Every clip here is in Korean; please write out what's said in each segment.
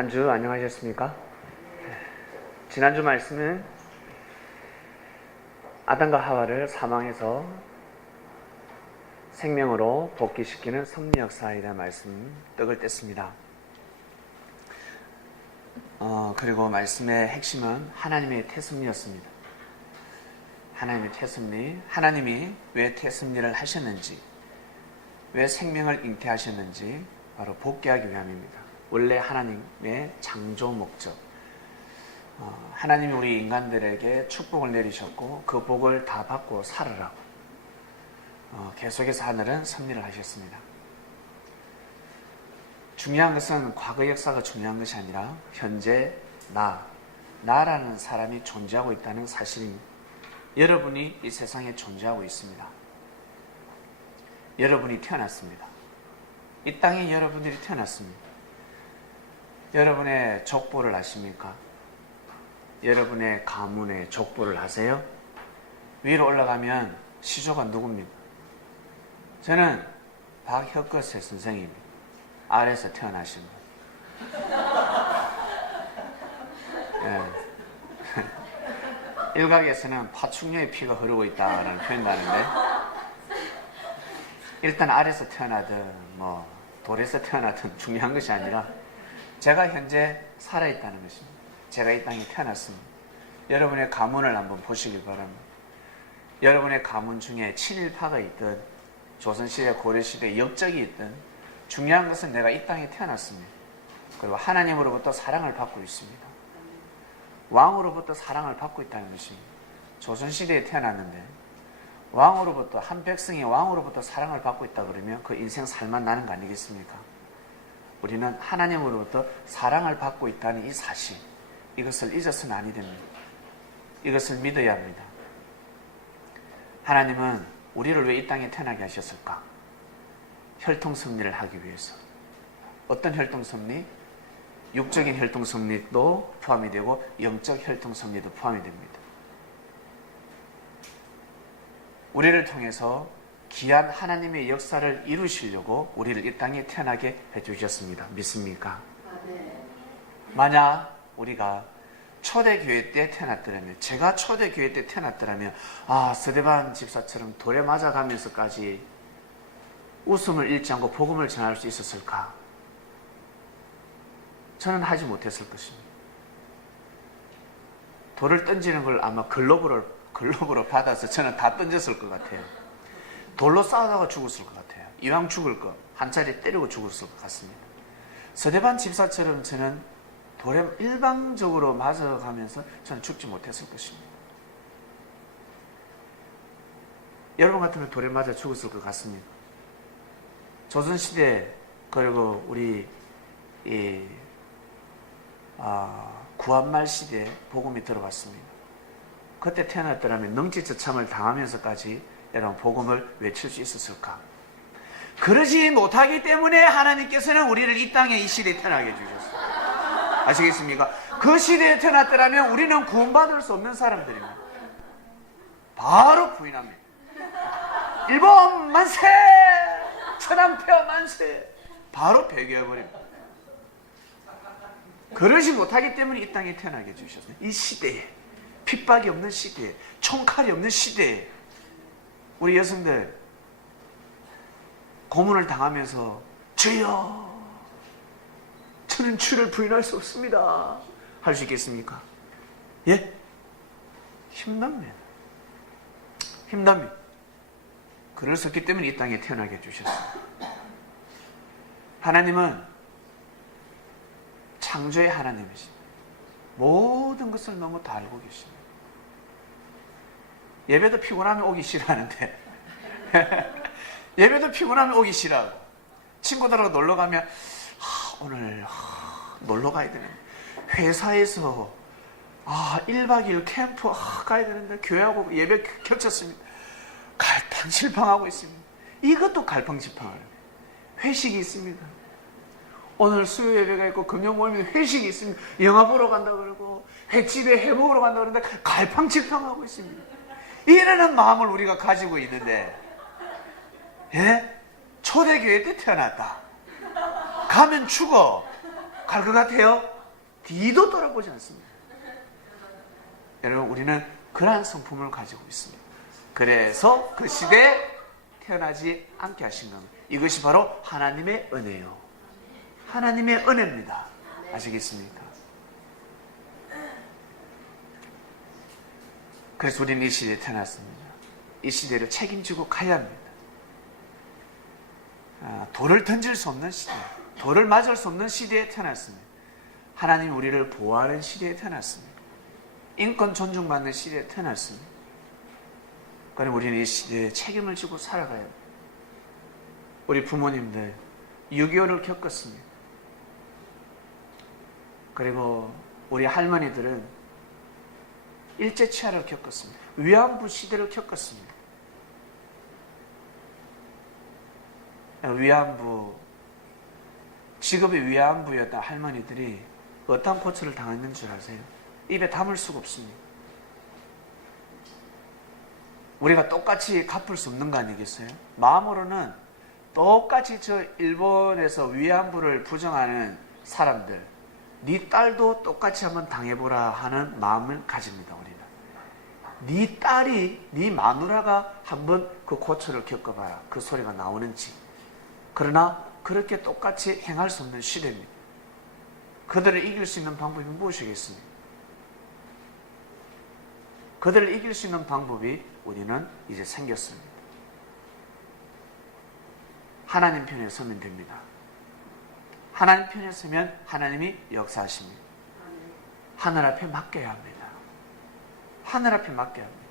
한 주 안녕하셨습니까? 지난주 말씀은 아담과 하와를 사망에서 생명으로 복귀시키는 섭리 역사에 대한 말씀 떡을 뗐습니다. 그리고 말씀의 핵심은 하나님의 태섭리였습니다. 하나님의 태섭리, 하나님이 왜 태섭리를 하셨는지, 왜 생명을 잉태하셨는지 바로 복귀하기 위함입니다. 원래 하나님의 창조 목적, 하나님이 우리 인간들에게 축복을 내리셨고 그 복을 다 받고 살으라고 계속해서 하늘은 섭리를 하셨습니다. 중요한 것은 과거 역사가 중요한 것이 아니라 현재 나라는 사람이 존재하고 있다는 사실입니다. 여러분이 이 세상에 존재하고 있습니다. 여러분이 태어났습니다. 이 땅에 여러분들이 태어났습니다. 여러분의 족보를 아십니까? 여러분의 가문의 족보를 아세요? 위로 올라가면 시조가 누굽니까? 저는 박혁거세 선생입니다. 아래에서 태어나신 분. 예. 일각에서는 파충류의 피가 흐르고 있다라는 표현도 하는데, 일단 아래에서 태어나든 돌에서 태어나든 중요한 것이 아니라 제가 현재 살아있다는 것입니다. 제가 이 땅에 태어났습니다. 여러분의 가문을 한번 보시길 바랍니다. 여러분의 가문 중에 친일파가 있든 조선시대, 고려시대 역적이 있든 중요한 것은 내가 이 땅에 태어났습니다. 그리고 하나님으로부터 사랑을 받고 있습니다. 왕으로부터 사랑을 받고 있다는 것입니다. 조선시대에 태어났는데 왕으로부터, 한 백성이 왕으로부터 사랑을 받고 있다 그러면 그 인생 살만 나는 거 아니겠습니까? 우리는 하나님으로부터 사랑을 받고 있다는 이 사실, 이것을 잊어서는 아니 됩니다. 이것을 믿어야 합니다. 하나님은 우리를 왜 이 땅에 태어나게 하셨을까? 혈통섭리를 하기 위해서. 어떤 혈통섭리? 육적인 혈통섭리도 포함이 되고 영적 혈통섭리도 포함이 됩니다. 우리를 통해서 귀한 하나님의 역사를 이루시려고 우리를 이 땅에 태어나게 해주셨습니다. 믿습니까? 만약 우리가 초대교회 때 태어났더라면, 제가 초대교회 때 태어났더라면 스데반 집사처럼 돌에 맞아가면서까지 웃음을 잃지 않고 복음을 전할 수 있었을까? 저는 하지 못했을 것입니다. 돌을 던지는 걸 아마 글로브로 받아서 저는 다 던졌을 것 같아요. 돌로 싸우다가 죽었을 것 같아요. 이왕 죽을 거 한 차례 때리고 죽었을 것 같습니다. 스데반 집사처럼 저는 돌에 일방적으로 맞아가면서 저는 죽지 못했을 것입니다. 여러분 같으면 돌에 맞아 죽었을 것 같습니다. 조선시대, 그리고 우리 구한말 시대에 복음이 들어왔습니다. 그때 태어났더라면 능지처참을 당하면서까지 여러분 복음을 외칠 수 있었을까? 그러지 못하기 때문에 하나님께서는 우리를 이 땅에 이 시대에 태어나게 해주셨어요. 아시겠습니까? 그 시대에 태어났더라면 우리는 구원받을 수 없는 사람들입니다. 바로 부인합니다. 일본 만세! 천황폐하 만세! 바로 배교해버립니다. 그러지 못하기 때문에 이 땅에 태어나게 해주셨어요. 이 시대에, 핍박이 없는 시대에, 총칼이 없는 시대에 우리 여성들 고문을 당하면서 주여, 저는 주를 부인할 수 없습니다, 할 수 있겠습니까? 예? 힘납니다. 힘납니다. 그럴 수 없기 때문에 이 땅에 태어나게 해주셨습니다. 하나님은 창조의 하나님이십니다. 모든 것을 너무 다 알고 계십니다. 예배도 피곤하면 오기 싫어하는데 예배도 피곤하면 오기 싫어하고, 친구들하고 놀러 가면 오늘 놀러 가야 되는데, 회사에서 1박 2일 캠프 가야 되는데 교회하고 예배 겹쳤습니다. 갈팡질팡하고 있습니다. 이것도 갈팡질팡하네요. 회식이 있습니다. 오늘 수요 예배가 있고 금요 모임에 회식이 있습니다. 영화 보러 간다 그러고 횟집에 회 먹으러 간다 그러는데 갈팡질팡하고 있습니다. 이러는 마음을 우리가 가지고 있는데, 초대교회 때 태어났다. 가면 죽어. 갈 것 같아요? 뒤도 돌아보지 않습니다. 여러분, 우리는 그러한 성품을 가지고 있습니다. 그래서 그 시대에 태어나지 않게 하신 겁니다. 이것이 바로 하나님의 은혜요. 하나님의 은혜입니다. 아시겠습니까? 그래서 우리는 이 시대에 태어났습니다. 이 시대를 책임지고 가야 합니다. 돌을 던질 수 없는 시대, 돌을 맞을 수 없는 시대에 태어났습니다. 하나님이 우리를 보호하는 시대에 태어났습니다. 인권 존중받는 시대에 태어났습니다. 그럼 우리는 이 시대에 책임을 지고 살아가야 합니다. 우리 부모님들 6.25를 겪었습니다. 그리고 우리 할머니들은 일제치하를 겪었습니다. 위안부 시대를 겪었습니다. 위안부, 직업이 위안부였던 할머니들이 어떤 고초를 당했는 줄 아세요? 입에 담을 수가 없습니다. 우리가 똑같이 갚을 수 없는 거 아니겠어요? 마음으로는 똑같이 저 일본에서 위안부를 부정하는 사람들, 네 딸도 똑같이 한번 당해보라 하는 마음을 가집니다. 우리는 네 딸이, 네 마누라가 한번 그 고초를 겪어봐라, 그 소리가 나오는지. 그러나 그렇게 똑같이 행할 수 없는 시대입니다. 그들을 이길 수 있는 방법이 무엇이겠습니까? 그들을 이길 수 있는 방법이 우리는 이제 생겼습니다. 하나님 편에 서면 됩니다. 하나님 편에 서면 하나님이 역사하십니다. 하늘 앞에 맡겨야 합니다. 하늘 앞에 맡겨야 합니다.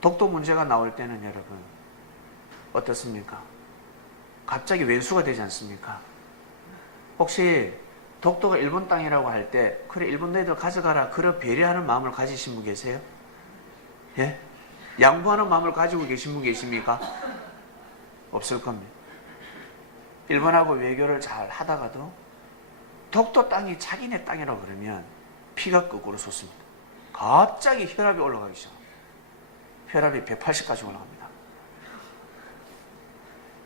독도 문제가 나올 때는 여러분 어떻습니까? 갑자기 외수가 되지 않습니까? 혹시 독도가 일본 땅이라고 할 때 그래 일본 너희들 가져가라 그런 배려하는 마음을 가지신 분 계세요? 예? 양보하는 마음을 가지고 계신 분 계십니까? 없을 겁니다. 일본하고 외교를 잘 하다가도 독도 땅이 자기네 땅이라고 그러면 피가 거꾸로 솟습니다. 갑자기 혈압이 올라가기 시작합니다. 혈압이 180까지 올라갑니다.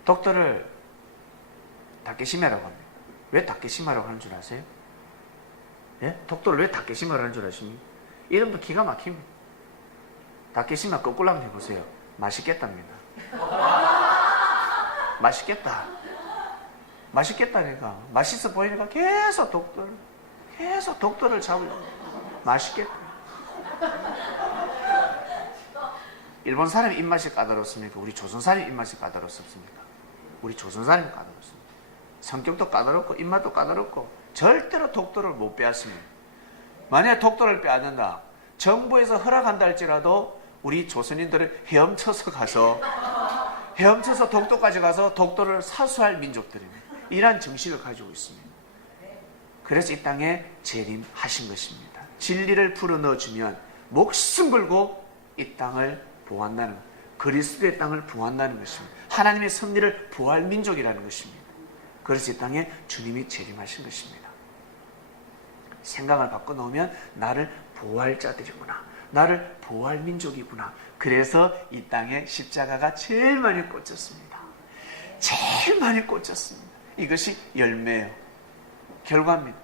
독도를 다케시마라고 합니다. 왜 다케시마라고 하는 줄 아세요? 예? 독도를 왜 다케시마라고 하는 줄 아십니까? 이름도 기가 막힙니다. 다케시마 거꾸로 한번 해보세요. 맛있겠답니다. 맛있겠다. 맛있겠다니까. 맛있어 보이니까 계속 독도를 잡으려고. 맛있겠다. 일본 사람의 입맛이 까다롭습니까? 우리 조선 사람의 입맛이 까다롭습니까? 우리 조선 사람이 까다롭습니다. 성격도 까다롭고 입맛도 까다롭고 절대로 독도를 못 빼앗습니다. 만약에 독도를 빼앗는다, 정부에서 허락한다 할지라도 우리 조선인들은 헤엄쳐서 독도까지 가서 독도를 사수할 민족들입니다. 이러한 정신을 가지고 있습니다. 그래서 이 땅에 재림하신 것입니다. 진리를 불어넣어주면 목숨 걸고 이 땅을 보호한다는 것, 그리스도의 땅을 보호한다는 것입니다. 하나님의 섭리를 보호할 민족이라는 것입니다. 그래서 이 땅에 주님이 재림하신 것입니다. 생각을 바꿔놓으면 나를 보호할 자들이구나, 나를 보호할 민족이구나. 그래서 이 땅에 십자가가 제일 많이 꽂혔습니다. 제일 많이 꽂혔습니다. 이것이 열매예요. 결과입니다.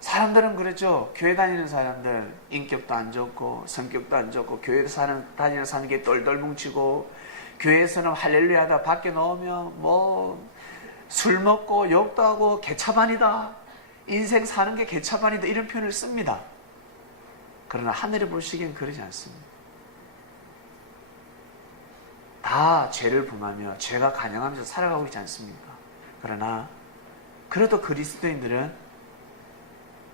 사람들은 그러죠. 교회 다니는 사람들 인격도 안 좋고 성격도 안 좋고 교회 다니는 사는 게 똘똘 뭉치고 교회에서는 할렐루야 하다 밖에 나오면 뭐 술 먹고 욕도 하고 개차반이다, 인생 사는 게 개차반이다, 이런 표현을 씁니다. 그러나 하늘이 보시기엔 그러지 않습니다. 다 죄를 범하며 죄가 간영하면서 살아가고 있지 않습니까? 그러나 그래도 그리스도인들은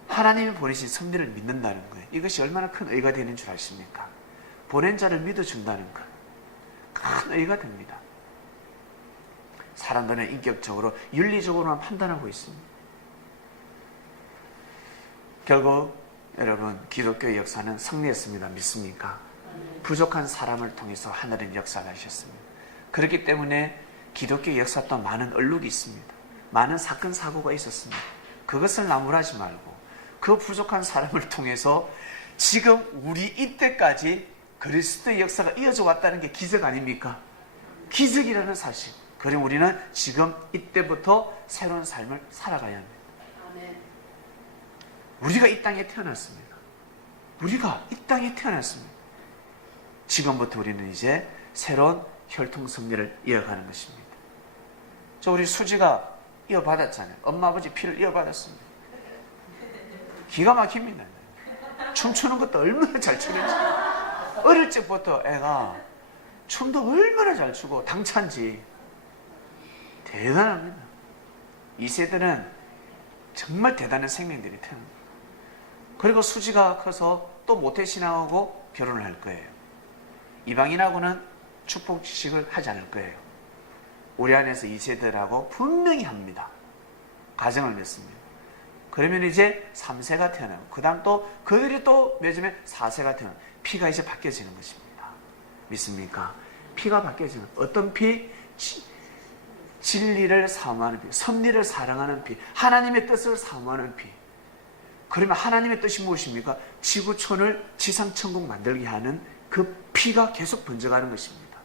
하나님이 보내신 섭리를 믿는다는 거예요. 이것이 얼마나 큰 의가 되는 줄 아십니까? 보낸 자를 믿어준다는 것, 큰 의가 됩니다. 사람들은 인격적으로 윤리적으로만 판단하고 있습니다. 결국 여러분, 기독교의 역사는 승리했습니다. 믿습니까? 부족한 사람을 통해서 하나님 역사를 하셨습니다. 그렇기 때문에 기독교의 역사 또 많은 얼룩이 있습니다. 많은 사건 사고가 있었습니다. 그것을 나무라지 말고 그 부족한 사람을 통해서 지금 우리 이때까지 그리스도의 역사가 이어져 왔다는 게 기적 아닙니까? 기적이라는 사실. 그럼 우리는 지금 이때부터 새로운 삶을 살아가야 합니다. 우리가 이 땅에 태어났습니다. 우리가 이 땅에 태어났습니다. 지금부터 우리는 이제 새로운 혈통 섭리를 이어가는 것입니다. 우리 수지가 이어받았잖아요. 엄마 아버지 피를 이어받았습니다. 기가 막힙니다. 춤추는 것도 얼마나 잘 추는지. 어릴 적부터 애가 춤도 얼마나 잘 추고 당찬지 대단합니다. 이 세대는 정말 대단한 생명들이 태어납니다. 그리고 수지가 커서 또 모태신앙하고 결혼을 할 거예요. 이방인하고는 축복식을 하지 않을 거예요. 우리 안에서 이 세대라고 분명히 합니다. 가정을 맺습니다. 그러면 이제 3세가 태어나고 그 다음 또 그들이 또 맺으면 4세가 태어나고 피가 이제 바뀌어지는 것입니다. 믿습니까? 피가 바뀌어지는 어떤 피? 진리를 사모하는 피, 섭리를 사랑하는 피, 하나님의 뜻을 사모하는 피. 그러면 하나님의 뜻이 무엇입니까? 지구촌을 지상천국 만들게 하는 그 피가 계속 번져가는 것입니다.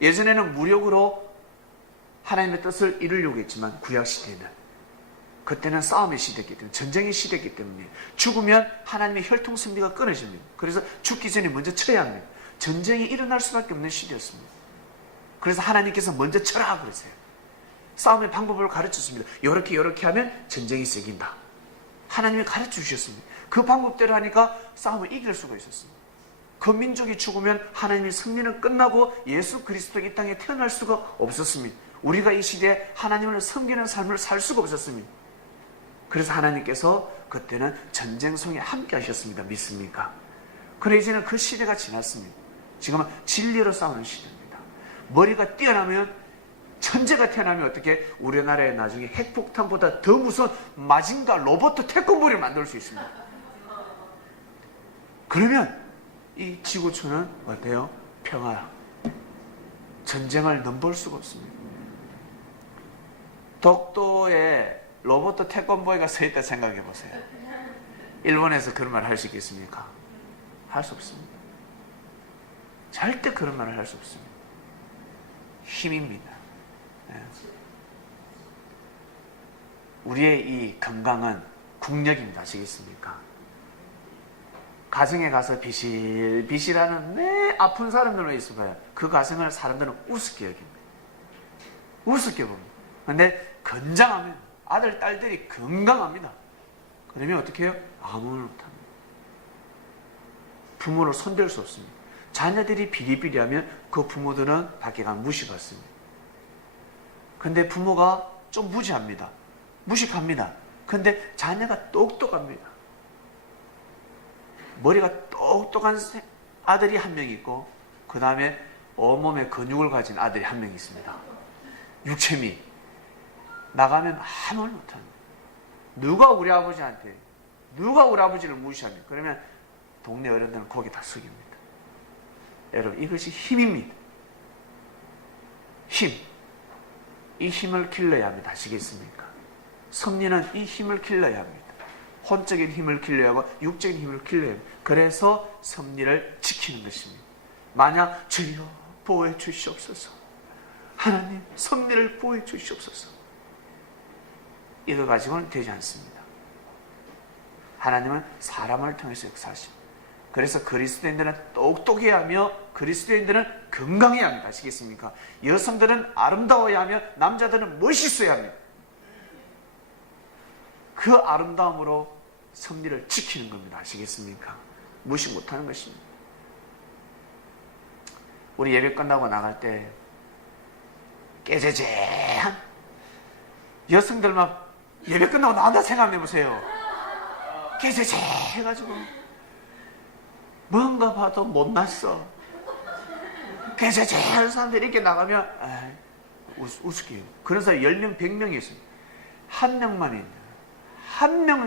예전에는 무력으로 하나님의 뜻을 이루려고 했지만 구약시대는 그때는 싸움의 시대이기 때문에 전쟁의 시대이기 때문에 죽으면 하나님의 혈통 섭리가 끊어집니다. 그래서 죽기 전에 먼저 쳐야 합니다. 전쟁이 일어날 수밖에 없는 시대였습니다. 그래서 하나님께서 먼저 쳐라 그러세요. 싸움의 방법을 가르쳤습니다. 이렇게 하면 전쟁이 세긴다. 하나님이 가르쳐 주셨습니다. 그 방법대로 하니까 싸움을 이길 수가 있었습니다. 그 민족이 죽으면 하나님의 승리는 끝나고 예수 그리스도가 이 땅에 태어날 수가 없었습니다. 우리가 이 시대에 하나님을 섬기는 삶을 살 수가 없었습니다. 그래서 하나님께서 그때는 전쟁성에 함께 하셨습니다. 믿습니까? 그래 이제는 그 시대가 지났습니다. 지금은 진리로 싸우는 시대입니다. 머리가 뛰어나면 천재가 태어나면 어떻게 우리나라에 나중에 핵폭탄보다 더 무서운 마징가 로봇 태권볼을 만들 수 있습니다. 그러면 이 지구촌은 어때요? 평화. 전쟁을 넘볼 수가 없습니다. 독도에 로봇 태권보이가 서 있다 생각해 보세요. 일본에서 그런 말을 할 수 있겠습니까? 할 수 없습니다. 절대 그런 말을 할 수 없습니다. 힘입니다. 우리의 이 건강은 국력입니다. 아시겠습니까? 가정에 가서 비실비실하는 매 아픈 사람들만 있어봐요. 그 가정을 사람들은 우습게 여깁니다. 우습게 봅니다. 그런데 건장하면 아들, 딸들이 건강합니다. 그러면 어떻게 해요? 아무 말 못합니다. 부모를 손댈 수 없습니다. 자녀들이 비리비리하면 그 부모들은 밖에 가면 무시받습니다. 근데 부모가 좀 무지합니다. 무식합니다. 근데 자녀가 똑똑합니다. 머리가 똑똑한 아들이 한 명 있고 그 다음에 온몸에 근육을 가진 아들이 한 명 있습니다. 육체미. 나가면 아무 말 못합니다. 누가 우리 아버지를 무시합니까? 그러면 동네 어른들은 고개 다 숙입니다. 여러분, 이것이 힘입니다. 힘. 이 힘을 길러야 합니다. 아시겠습니까? 섭리는 이 힘을 길러야 합니다. 혼적인 힘을 길러야 하고 육적인 힘을 길러야 합니다. 그래서 섭리를 지키는 것입니다. 만약 주여 보호해 주시옵소서. 하나님 섭리를 보호해 주시옵소서. 이거 가지고는 되지 않습니다. 하나님은 사람을 통해서 역사하십니다. 그래서 그리스도인들은 똑똑해야 하며 그리스도인들은 건강해야 합니다. 아시겠습니까? 여성들은 아름다워야 하며 남자들은 멋있어야 합니다. 그 아름다움으로 섭리를 지키는 겁니다. 아시겠습니까? 무시 못하는 것입니다. 우리 예배 끝나고 나갈 때 깨재재한 여성들만 예배 끝나고 나간다 생각해보세요. 깨재재 해가지고 뭔가 봐도 못났어. 깨재재 하는 사람들이 이렇게 나가면 우습게 해요. 그런 사람이 10명, 100명이 있습니다. 한 명만 있는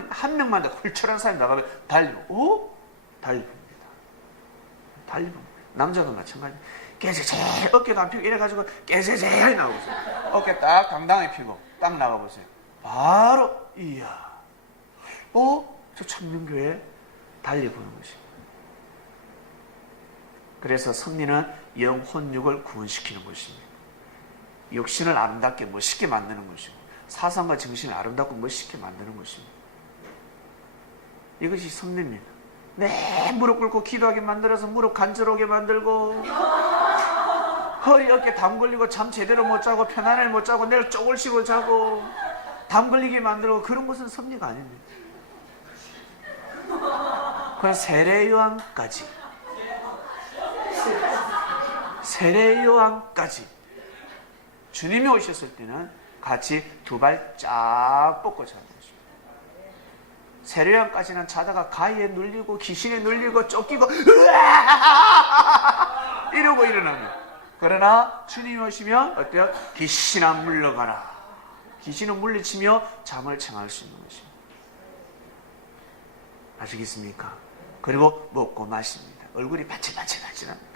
한 명만 훌철한 사람이 나가면 달리고 달리봅니다. 달리봅니다. 남자도 마찬가지. 깨재재 어깨도 안 펴고 이래가지고 깨재재 나가보세요. 어깨 딱 당당히 펴고 딱 나가보세요. 바로 이야 저 청년교회 달려보는 것입니다. 그래서 섭리는 영혼육을 구원시키는 것입니다. 육신을 아름답게 멋있게 만드는 것이고 사상과 정신을 아름답고 멋있게 만드는 것입니다. 이것이 섭리입니다. 네, 무릎 꿇고 기도하게 만들어서 무릎 간절하게 만들고 허리 어깨 담 걸리고 잠 제대로 못 자고 편안하게 못 자고 내일 쪼글 쉬고 자고 담 걸리게 만들고 그런 것은 섭리가 아닙니다. 그건 세례요한까지 주님이 오셨을 때는 같이 두 발 쫙 뻗고 자는 것입니다. 세례요한까지는 자다가 가위에 눌리고 귀신에 눌리고 쫓기고 으아! 이러고 일어납니다. 그러나 주님이 오시면 어때요? 귀신아 물러가라. 귀신은 물리치며 잠을 청할 수 있는 것입니다. 아시겠습니까? 그리고 먹고 마십니다. 얼굴이 반질반질합니다.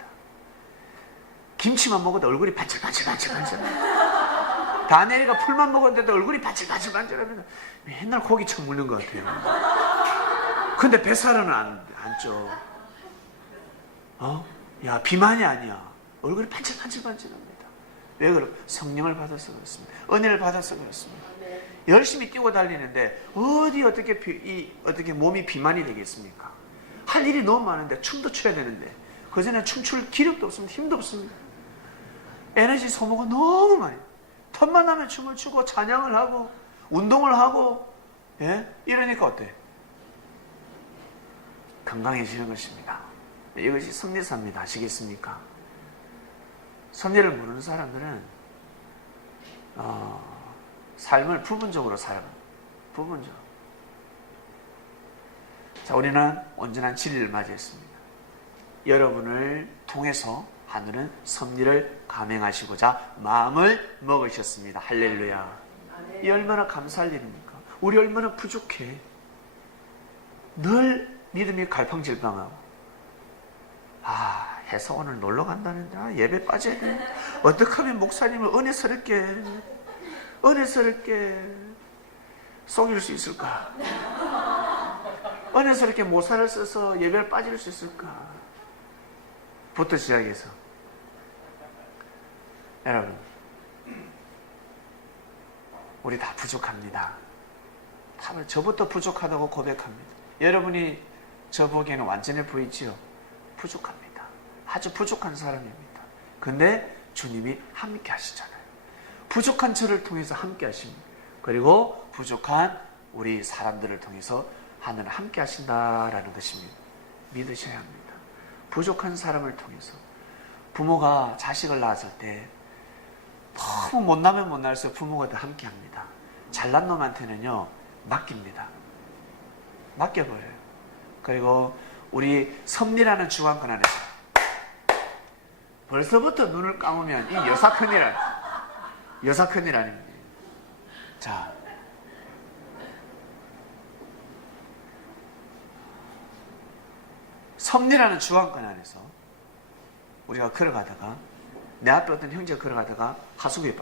김치만 먹어도 얼굴이 반질반질합니다. 다니엘이가 풀만 먹었는데도 얼굴이 반질반질합니다. 맨날 고기처럼 먹는 것 같아요. 근데 뱃살은 안 쪄. 야, 비만이 아니야. 얼굴이 반질반질합니다. 왜 그럴까? 성령을 받아서 그렇습니다. 은혜를 받아서 그렇습니다. 열심히 뛰고 달리는데 어떻게 몸이 비만이 되겠습니까? 할 일이 너무 많은데 춤도 춰야 되는데 그전에 춤출 기력도 없습니다. 힘도 없습니다. 에너지 소모가 너무 많이. 틈만 나면 춤을 추고 찬양을 하고 운동을 하고 이러니까 어때? 건강해지는 것입니다. 이것이 섭리사입니다. 아시겠습니까? 섭리를 모르는 사람들은 삶을 부분적으로 살아갑니다. 부분적으로. 자, 우리는 온전한 진리를 맞이했습니다. 여러분을 통해서 하늘은 섭리를 감행하시고자 마음을 먹으셨습니다. 할렐루야. 이 얼마나 감사할 일입니까? 우리 얼마나 부족해. 늘 믿음이 갈팡질팡하고 해서 오늘 놀러 간다는데 예배 빠져야 돼. 어떻게 하면 목사님을 은혜스럽게 속일 수 있을까? 은혜스럽게 모사를 써서 예배를 빠질 수 있을까? 부터 시작해서 여러분, 우리 다 부족합니다. 저부터 부족하다고 고백합니다. 여러분이 저 보기에는 완전해 보이지요? 부족합니다. 아주 부족한 사람입니다. 근데 주님이 함께 하시잖아요. 부족한 저를 통해서 함께 하십니다. 그리고 부족한 우리 사람들을 통해서 하늘은 함께 하신다라는 것입니다. 믿으셔야 합니다. 부족한 사람을 통해서 부모가 자식을 낳았을 때 너무 못나면 못날수록 부모가 더 함께 합니다. 잘난 놈한테는요 맡깁니다. 맡겨버려요. 그리고 우리 섭리라는 주관권 안에서 벌써부터 눈을 감으면 이 여사 큰일 아닙니다. 자, 섭리라는 주관권 안에서 우리가 걸어가다가 내 앞에 어떤 형제가 걸어가다가 하수구에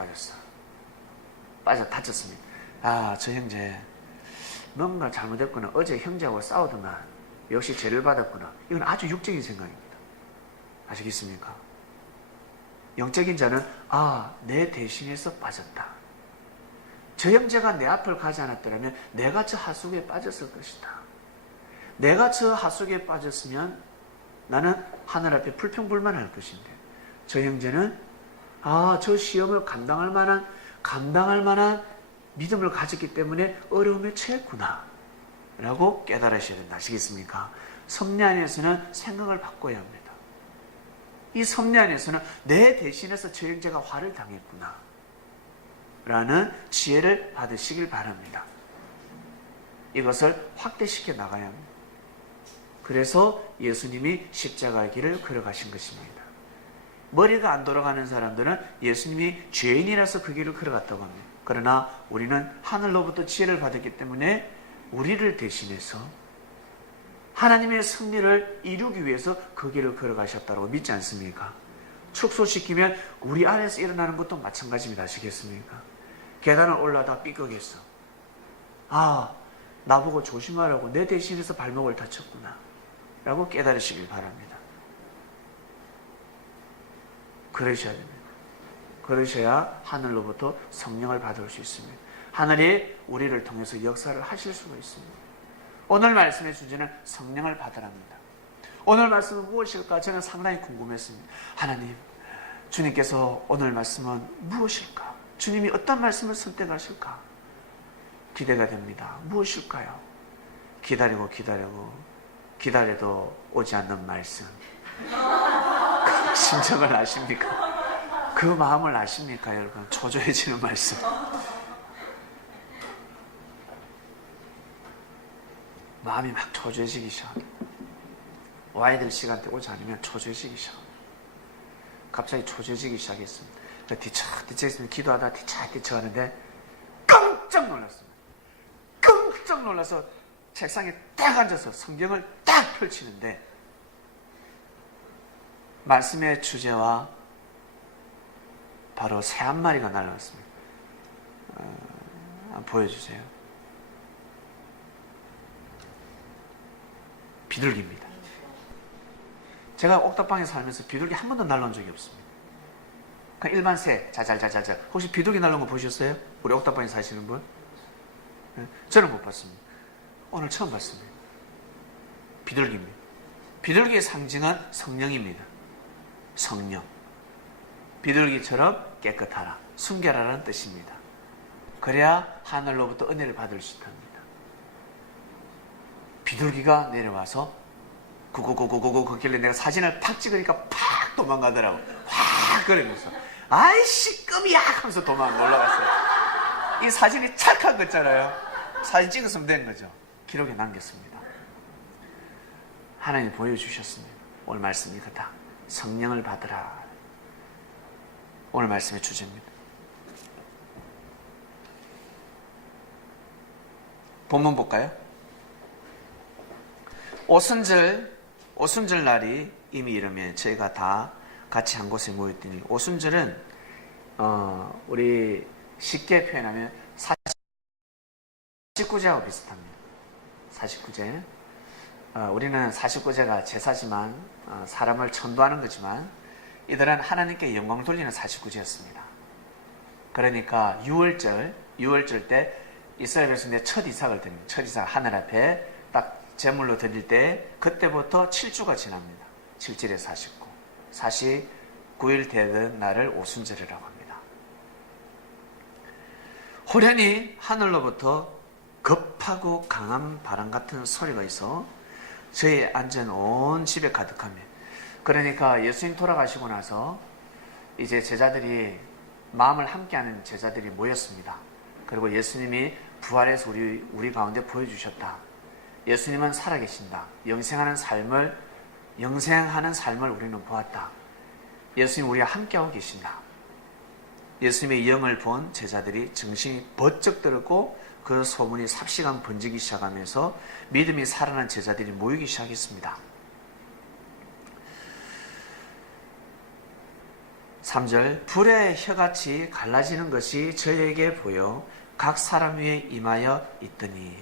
빠져 다쳤습니다. 저 형제 뭔가 잘못했구나. 어제 형제하고 싸우더만 역시 죄를 받았구나. 이건 아주 육적인 생각입니다. 아시겠습니까? 영적인 자는 내 대신해서 빠졌다. 저 형제가 내 앞을 가지 않았더라면 내가 저 하수구에 빠졌을 것이다. 내가 저 하수구에 빠졌으면 나는 하늘 앞에 불평불만할 것인데 저 형제는 저 시험을 감당할 만한 믿음을 가졌기 때문에 어려움에 처했구나 라고 깨달으셔야 된다. 아시겠습니까? 섭리 안에서는 생각을 바꿔야 합니다. 이 섭리 안에서는 내 대신해서 저 형제가 화를 당했구나 라는 지혜를 받으시길 바랍니다. 이것을 확대시켜 나가야 합니다. 그래서 예수님이 십자가의 길을 걸어가신 것입니다. 머리가 안 돌아가는 사람들은 예수님이 죄인이라서 그 길을 걸어갔다고 합니다. 그러나 우리는 하늘로부터 지혜를 받았기 때문에 우리를 대신해서 하나님의 승리를 이루기 위해서 그 길을 걸어가셨다고 믿지 않습니까? 축소시키면 우리 안에서 일어나는 것도 마찬가지입니다. 아시겠습니까? 계단을 올라다 삐걱했어. 나보고 조심하라고 내 대신해서 발목을 다쳤구나 라고 깨달으시길 바랍니다. 그러셔야 됩니다. 그러셔야 하늘로부터 성령을 받을 수 있습니다. 하늘이 우리를 통해서 역사를 하실 수가 있습니다. 오늘 말씀의 주제는 성령을 받으랍니다. 오늘 말씀은 무엇일까? 저는 상당히 궁금했습니다. 하나님, 주님께서 오늘 말씀은 무엇일까? 주님이 어떤 말씀을 선택하실까? 기대가 됩니다. 무엇일까요? 기다려도 오지 않는 말씀. 그 심정을 아십니까? 그 마음을 아십니까, 여러분? 초조해지는 말씀. 마음이 막 초조해지기 시작합니다. 와야 될 시간대 오지 않으면 초조해지기 시작합니다. 갑자기 초조해지기 시작했습니다. 뒤척뒤척 기도하다 뒤척뒤척 하는데 깜짝 놀랐습니다. 깜짝 놀라서 책상에 딱 앉아서 성경을 딱 펼치는데 말씀의 주제와 바로 새 한 마리가 날아왔습니다. 한번 보여주세요. 비둘기입니다. 제가 옥탑방에 살면서 비둘기 한 번도 날라온 적이 없습니다. 그냥 일반 새, 자잘자잘자. 혹시 비둘기 날라온 거 보셨어요? 우리 옥탑방에 사시는 분? 저는 못 봤습니다. 오늘 처음 봤습니다. 비둘기입니다. 비둘기의 상징은 성령입니다. 성령. 비둘기처럼 깨끗하라, 순결하라는 뜻입니다. 그래야 하늘로부터 은혜를 받을 수 있답니다. 비둘기가 내려와서 구구구구구구 걷길래 내가 사진을 팍 찍으니까 팍 도망가더라고. 확 그러면서 아이씨 끔이야 하면서 올라갔어요. 이 사진이 착한 거잖아요. 사진 찍었으면 된 거죠. 기록에 남겼습니다. 하나님 보여주셨습니다. 오늘 말씀 이거다. 성령을 받으라. 오늘 말씀의 주제입니다. 본문 볼까요? 오순절 날이 이미 이르면 저희가 다 같이 한 곳에 모였더니, 오순절은 우리 쉽게 표현하면 49제하고 비슷합니다. 49제. 우리는 49제가 제사지만 사람을 천도하는 거지만 이들은 하나님께 영광 돌리는 49제였습니다. 그러니까 6월절 때 이스라엘 백성들의 첫 이삭을 드립니다. 첫 이삭 하늘 앞에 딱 제물로 드릴 때 그때부터 7주가 지납니다. 7절에 49. 49일 되던 날을 오순절이라고 합니다. 호련히 하늘로부터 급하고 강한 바람 같은 소리가 있어 저희 앉은 온 집에 가득하며, 그러니까 예수님 돌아가시고 나서 이제 제자들이, 마음을 함께하는 제자들이 모였습니다. 그리고 예수님이 부활해서 우리 가운데 보여주셨다. 예수님은 살아계신다. 영생하는 삶을 우리는 보았다. 예수님 우리와 함께하고 계신다. 예수님의 영을 본 제자들이 정신이 번쩍 들었고 그 소문이 삽시간 번지기 시작하면서 믿음이 살아난 제자들이 모이기 시작했습니다. 3절, 불의 혀같이 갈라지는 것이 저에게 보여 각 사람 위에 임하여 있더니,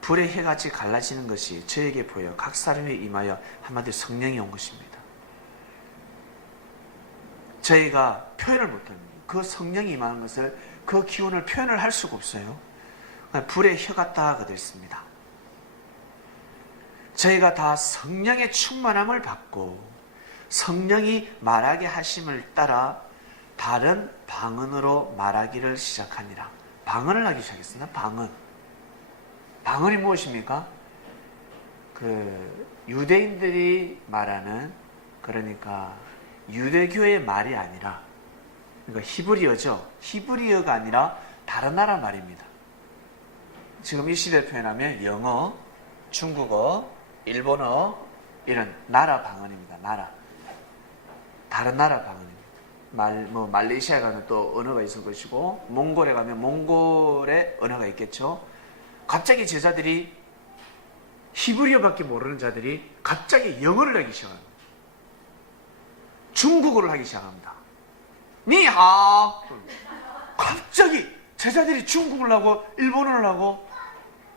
불의 혀같이 갈라지는 것이 저에게 보여 각 사람 위에 임하여, 한마디로 성령이 온 것입니다. 저희가 표현을 못합니다. 그 성령이 임하는 것을, 그 기운을 표현을 할 수가 없어요. 불의 혀 같다가 됐습니다. 저희가 다 성령의 충만함을 받고 성령이 말하게 하심을 따라 다른 방언으로 말하기를 시작하니라. 방언을 하기 시작했습니다. 방언이 무엇입니까? 유대인들이 말하는, 그러니까 유대교의 말이 아니라, 그러니까 히브리어죠. 히브리어가 아니라 다른 나라 말입니다. 지금 이 시대에 표현하면 영어, 중국어, 일본어, 이런 나라 방언입니다. 다른 나라 방언입니다. 말레이시아에 가면 또 언어가 있을 것이고, 몽골에 가면 몽골의 언어가 있겠죠. 갑자기 제자들이, 히브리어밖에 모르는 자들이 갑자기 영어를 하기 시작합니다. 중국어를 하기 시작합니다. 니하오. 갑자기 제자들이 중국어를 하고 일본어를 하고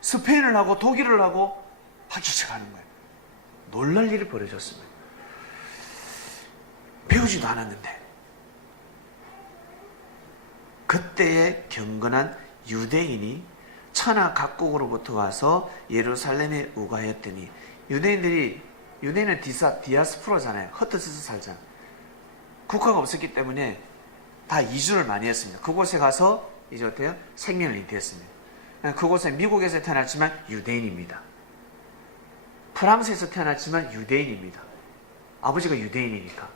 스페인어를 하고 독일어를 하고 하기 시작하는 거예요. 놀랄 일이 벌어졌습니다. 배우지도 않았는데. 그때의 경건한 유대인이 천하 각국으로부터 와서 예루살렘에 우거하였더니, 유대인은 디아스포라잖아요. 흩어져서 살잖아요. 국가가 없었기 때문에 다 이주를 많이 했습니다. 그곳에 가서 이제 어때요? 생명을 잉태했습니다. 그곳에 미국에서 태어났지만 유대인입니다. 프랑스에서 태어났지만 유대인입니다. 아버지가 유대인이니까.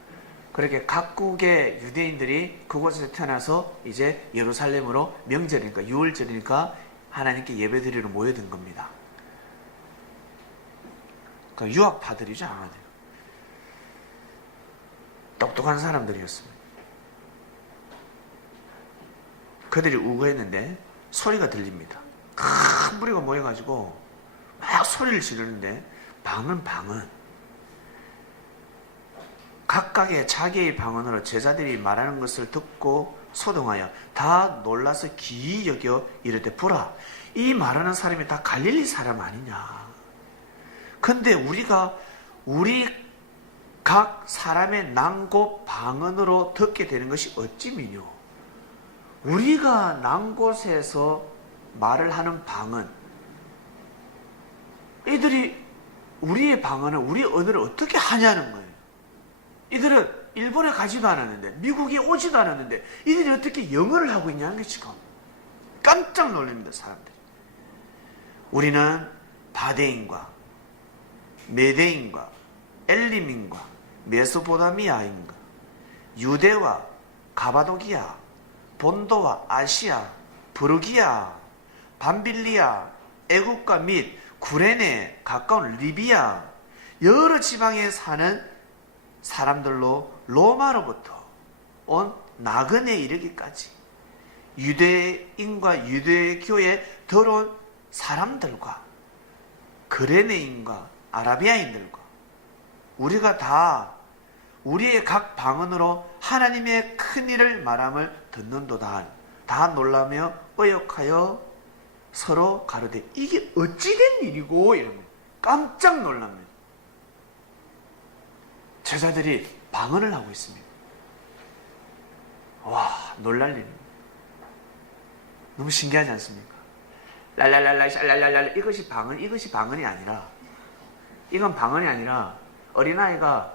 그렇게 각국의 유대인들이 그곳에서 태어나서 이제 예루살렘으로 명절이니까, 유월절이니까 하나님께 예배드리러 모여든 겁니다. 그러니까 유학파들이죠, 아마도. 똑똑한 사람들이었습니다. 그들이 우거했는데 소리가 들립니다. 큰 무리가 모여가지고 막 소리를 지르는데 방은 각각의 자기의 방언으로 제자들이 말하는 것을 듣고 소동하여 다 놀라서 기이 여겨 이르되, 보라, 이 말하는 사람이 다 갈릴리 사람 아니냐. 근데 우리 각 사람의 난곳 방언으로 듣게 되는 것이 어찌미뇨. 우리가 난 곳에서 말을 하는 방언, 이들이 우리의 방언을, 우리 언어를 어떻게 하냐는 거예요. 이들은 일본에 가지도 않았는데, 미국에 오지도 않았는데 이들이 어떻게 영어를 하고 있냐는 게 지금 깜짝 놀랍니다, 사람들이. 우리는 바데인과 메데인과 엘림인과 메소포타미아인과 유대와 가바도기아, 본도와 아시아, 부르기아, 밤빌리아, 애국과 및 구레네 가까운 리비아, 여러 지방에 사는 사람들로 로마로부터 온 나그네 이르기까지 유대인과 유대교에 들어온 사람들과 그레네인과 아라비아인들과 우리가 다 우리의 각 방언으로 하나님의 큰 일을 말함을 듣는도다. 다 놀라며 의욕하여 서로 가로되, 이게 어찌된 일이고, 이러면 깜짝 놀랍니다. 제자들이 방언을 하고 있습니다. 와, 놀랄 일입니다. 너무 신기하지 않습니까? 랄랄랄라 샬랄랄랄, 이것이 방언이 아니라, 이건 방언이 아니라 어린아이가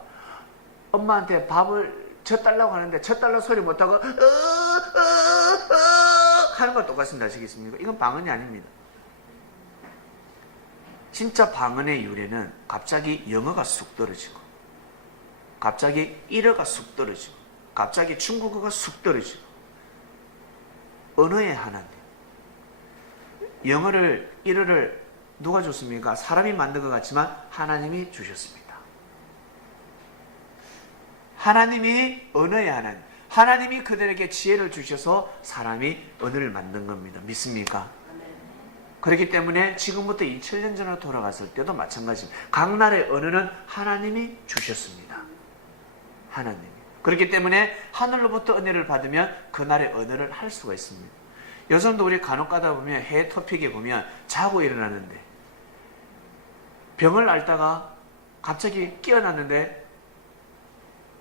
엄마한테 밥을 젖달라고 하는데 젖달라고 소리 못하고 하는 거 똑같습니다. 아시겠습니까? 이건 방언이 아닙니다. 진짜 방언의 유래는 갑자기 영어가 쑥 떨어지고, 갑자기 일어가 쑥 떨어지고, 갑자기 중국어가 쑥 떨어지고, 언어의 하나님. 영어를, 일어를 누가 줬습니까? 사람이 만든 것 같지만 하나님이 주셨습니다. 하나님이 언어의 하나님, 하나님이 그들에게 지혜를 주셔서 사람이 언어를 만든 겁니다. 믿습니까? 그렇기 때문에 지금부터 2000년 전으로 돌아갔을 때도 마찬가지입니다. 각 나라의 언어는 하나님이 주셨습니다. 하나님이. 그렇기 때문에 하늘로부터 은혜를 받으면 그 나라의 언어를 할 수가 있습니다. 요즘도 우리 간혹 가다 보면 해외 토픽에 보면 자고 일어나는데 병을 앓다가 갑자기 깨어났는데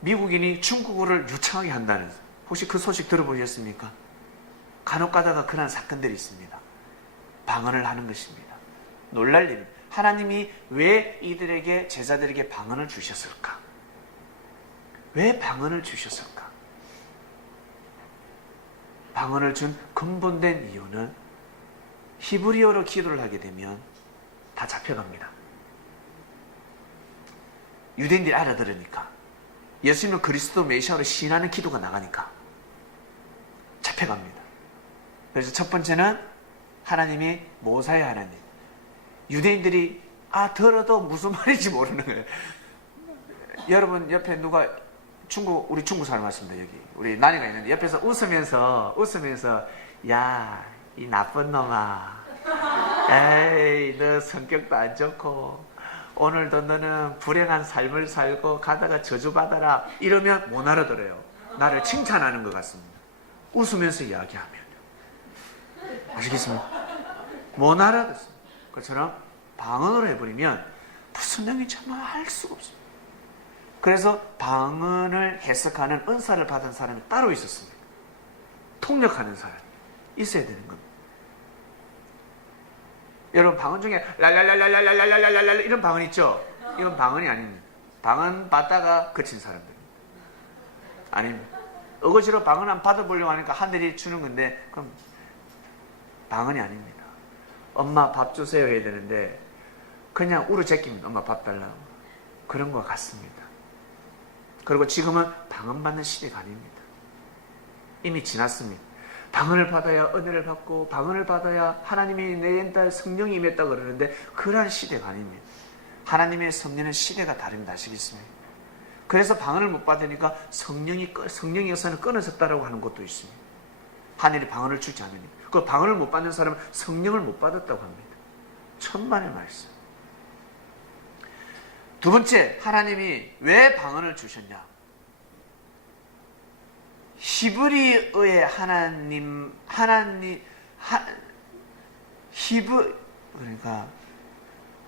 미국인이 중국어를 유창하게 한다는, 혹시 그 소식 들어보셨습니까? 간혹 가다가 그런 사건들이 있습니다. 방언을 하는 것입니다. 놀랄 일입니다. 하나님이 왜 이들에게, 제자들에게 방언을 주셨을까? 왜 방언을 주셨을까? 방언을 준 근본된 이유는 히브리어로 기도를 하게 되면 다 잡혀갑니다. 유대인들이 알아들으니까, 예수님은 그리스도 메시아로 시인하는 기도가 나가니까 잡혀갑니다. 그래서 첫 번째는 하나님이 모사의 하나님. 유대인들이 들어도 무슨 말인지 모르는 거예요. 여러분 옆에 누가 우리 중국 사람 왔습니다. 여기 우리 나니가 있는데 옆에서 웃으면서 야, 이 나쁜 놈아, 에이, 너 성격도 안 좋고 오늘도 너는 불행한 삶을 살고 가다가 저주받아라, 이러면 못 알아들어요. 나를 칭찬하는 것 같습니다. 웃으면서 이야기하면. 아시겠습니까? 못 알아듣습니다. 그처럼 방언으로 해버리면 무슨 내용인지 정말 알 수가 없습니다. 그래서 방언을 해석하는 은사를 받은 사람이 따로 있었습니다. 통역하는 사람이 있어야 되는 겁니다. 여러분 방언 중에 랄랄랄랄랄랄랄랄랄 이런 방언 있죠? 이건 방언이 아닙니다. 방언 받다가 그친 사람들 아닙니다. 어거지로 방언 안 받아보려고 하니까 하늘이 주는 건데 그럼 방언이 아닙니다. 엄마 밥 주세요 해야 되는데 그냥 우르제끼면 엄마 밥 달라고 그런 것 같습니다. 그리고 지금은 방언 받는 시대가 아닙니다. 이미 지났습니다. 방언을 받아야 은혜를 받고 방언을 받아야 하나님이 내린다 성령이 임했다 그러는데 그러한 시대가 아닙니다. 하나님의 섭리는 시대가 다릅니다. 아시겠습니까? 그래서 방언을 못 받으니까 성령의 역사는 끊어졌다라고 하는 것도 있습니다. 하늘이 방언을 주지 않으니까. 그 방언을 못 받는 사람은 성령을 못 받았다고 합니다. 천만의 말씀. 두 번째, 하나님이 왜 방언을 주셨냐? 히브리어의 그러니까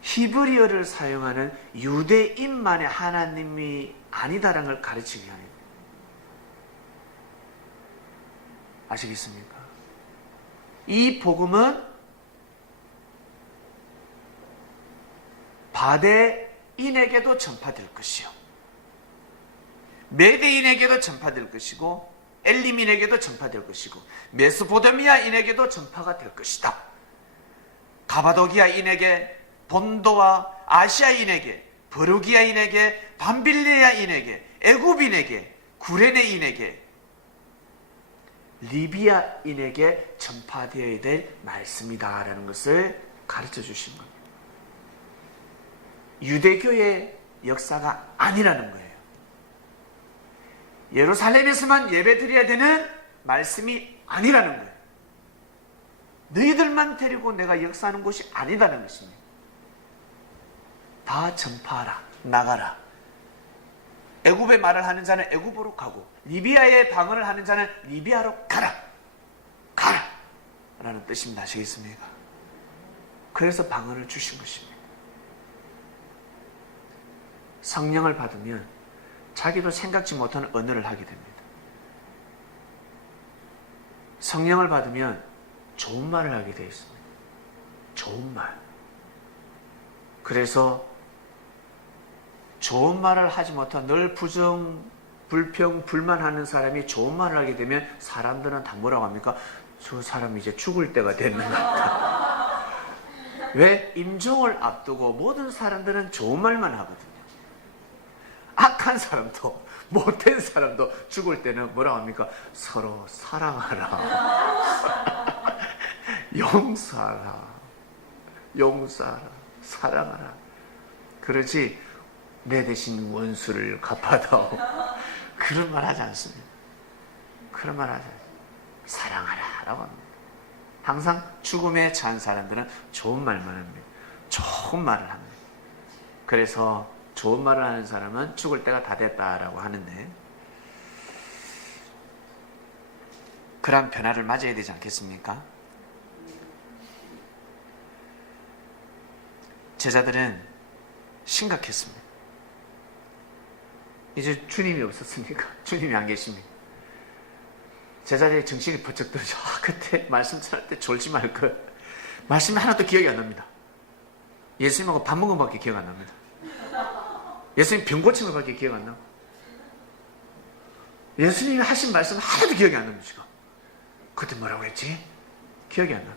히브리어를 사용하는 유대인만의 하나님이 아니다라는 걸 가르치기 위함입니다. 아시겠습니까? 이 복음은 바데인에게도 전파될 것이요, 메데인에게도 전파될 것이고, 엘리민에게도 전파될 것이고, 메소포타미아인에게도 전파가 될 것이다. 가바도기아인에게, 본도와 아시아인에게, 버루기아인에게, 밤빌리아인에게, 애굽인에게, 구레네인에게, 리비아인에게 전파되어야 될 말씀이다라는 것을 가르쳐 주신 겁니다. 유대교의 역사가 아니라는 거예요. 예루살렘에서만 예배드려야 되는 말씀이 아니라는 거예요. 너희들만 데리고 내가 역사하는 곳이 아니다는 것입니다. 다 전파하라, 나가라. 애굽의 말을 하는 자는 애굽으로 가고, 리비아의 방언을 하는 자는 리비아로 가라, 가라 라는 뜻입니다. 아시겠습니까? 그래서 방언을 주신 것입니다. 성령을 받으면 자기도 생각지 못한 언어를 하게 됩니다. 성령을 받으면 좋은 말을 하게 되어 있습니다. 좋은 말. 그래서 좋은 말을 하지 못한 늘 부정, 불평, 불만하는 사람이 좋은 말을 하게 되면 사람들은 다 뭐라고 합니까? 저 사람이 이제 죽을 때가 됐는 것 같다. 왜? 임종을 앞두고 모든 사람들은 좋은 말만 하거든요. 악한 사람도 못된 사람도 죽을 때는 뭐라고 합니까? 서로 사랑하라. 용서하라. 용서하라. 사랑하라. 그러지 내 대신 원수를 갚아다오. 그런 말 하지 않습니다. 그런 말 하지 않습니다. 사랑하라 라고 합니다. 항상 죽음에 처한 사람들은 좋은 말만 합니다. 좋은 말을 합니다. 그래서 좋은 말을 하는 사람은 죽을 때가 다 됐다라고 하는데, 그런 변화를 맞아야 되지 않겠습니까? 제자들은 심각했습니다. 이제 주님이 없었으니까, 주님이 안 계십니다. 제자들의 정신이 번쩍 들죠. 그때 말씀 전할 때 졸지 말 걸. 말씀이 하나도 기억이 안 납니다. 예수님하고 밥 먹은 것밖에 기억 안 납니다. 예수님 병 고친 것밖에 기억 안 나고, 예수님이 하신 말씀 하나도 기억이 안 납니다. 지금 그때 뭐라고 했지? 기억이 안 나.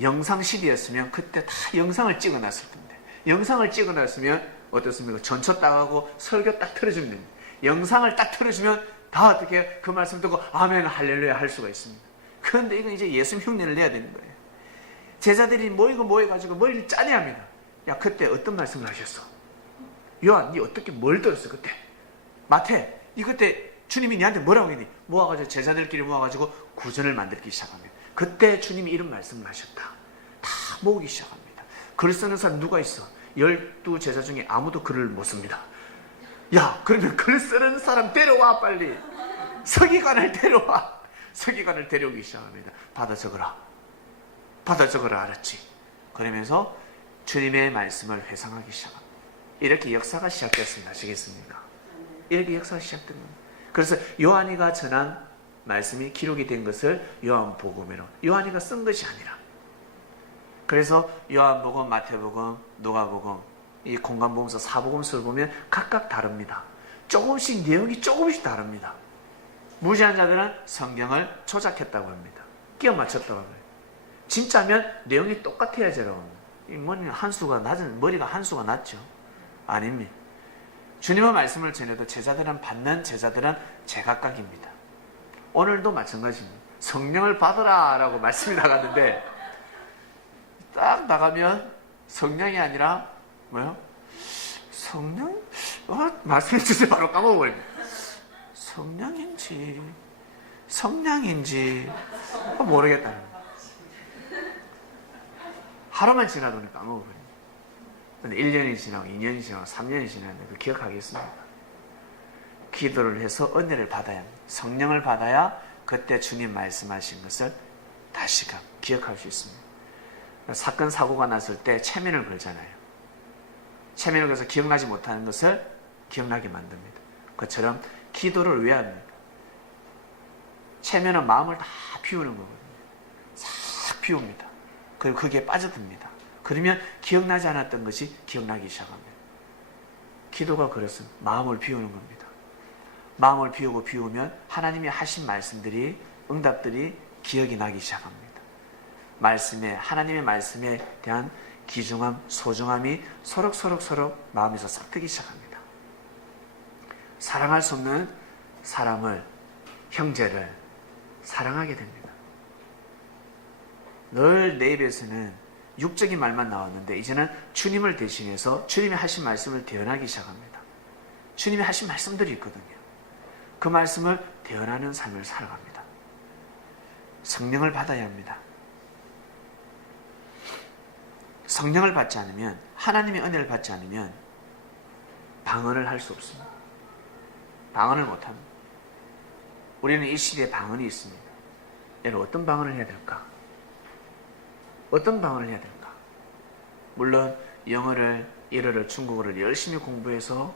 영상 시대였으면 그때 다 영상을 찍어놨을 텐데, 영상을 찍어놨으면 어떻습니까? 전초 딱 하고 설교 딱 틀어주면 됩니다. 영상을 딱 틀어주면 다 어떻게 그 말씀 듣고 아멘 할렐루야 할 수가 있습니다. 그런데 이건 이제 예수님 흉내를 내야 되는 거예요. 제자들이 모여가지고 머리를 짜내야 합니다. 야, 그때 어떤 말씀을 하셨어? 요한, 니 어떻게 뭘 들었어 그때? 마태, 니 그때 주님이 니한테 뭐라고 했니? 모아가지고 제자들끼리 모아가지고 구전을 만들기 시작합니다. 그때 주님이 이런 말씀을 하셨다. 다 모으기 시작합니다. 글 쓰는 사람 누가 있어? 12제자 중에 아무도 글을 못 씁니다. 야, 그러면 글 쓰는 사람 데려와 빨리. 서기관을 데려와. 서기관을 데려오기 시작합니다. 받아 적어라. 받아 적어라. 알았지? 그러면서 주님의 말씀을 회상하기 시작합니다. 이렇게 역사가 시작됐습니다. 아시겠습니까? 이렇게 역사가 시작된 겁니다. 그래서 요한이가 전한 말씀이 기록이 된 것을 요한복음으로, 요한이가 쓴 것이 아니라 그래서 요한복음, 마태복음, 누가복음, 이 공간복음서, 사복음서를 보면 각각 다릅니다. 조금씩 내용이 조금씩 다릅니다. 무지한 자들은 성경을 조작했다고 합니다. 끼워 맞췄다고 합니다. 진짜면 내용이 똑같아야죠. 머리가 한 수가 낮죠. 아닙니다. 주님의 말씀을 전해도 제자들은 받는 제자들은 제각각입니다. 오늘도 마찬가지입니다. 성령을 받으라 라고 말씀이 나갔는데 딱 나가면 성령이 아니라 뭐요? 성령? 말씀해 주세요. 바로 까먹어버립니다. 성령인지 성량인지 모르겠다는 거예요. 하루만 지나도 까먹어버립니다. 근데 1년이 지나고 2년이 지나고 3년이 지나는데 그 기억하겠습니까? 기도를 해서 은혜를 받아야 합니다. 성령을 받아야 그때 주님 말씀하신 것을 다시금 기억할 수 있습니다. 사건 사고가 났을 때 체면을 걸잖아요. 체면을 걸어서 기억나지 못하는 것을 기억나게 만듭니다. 그처럼 기도를 왜 합니까? 체면은 마음을 다 비우는 거거든요. 싹 비웁니다. 그리고 그게 빠져듭니다. 그러면 기억나지 않았던 것이 기억나기 시작합니다. 기도가 그렇습니다. 마음을 비우는 겁니다. 마음을 비우면 하나님이 하신 말씀들이, 응답들이 기억이 나기 시작합니다. 하나님의 말씀에 대한 귀중함, 소중함이 서로 마음에서 싹트기 시작합니다. 사랑할 수 없는 사람을, 형제를 사랑하게 됩니다. 늘 내 입에서는 육적인 말만 나왔는데 이제는 주님을 대신해서 주님이 하신 말씀을 대언하기 시작합니다. 주님이 하신 말씀들이 있거든요. 그 말씀을 대언하는 삶을 살아갑니다. 성령을 받아야 합니다. 성령을 받지 않으면, 하나님의 은혜를 받지 않으면 방언을 할 수 없습니다. 방언을 못합니다. 우리는 이 시대에 방언이 있습니다. 여러분, 어떤 방언을 해야 될까? 어떤 방언을 해야 될까? 물론 영어를, 일어를, 중국어를 열심히 공부해서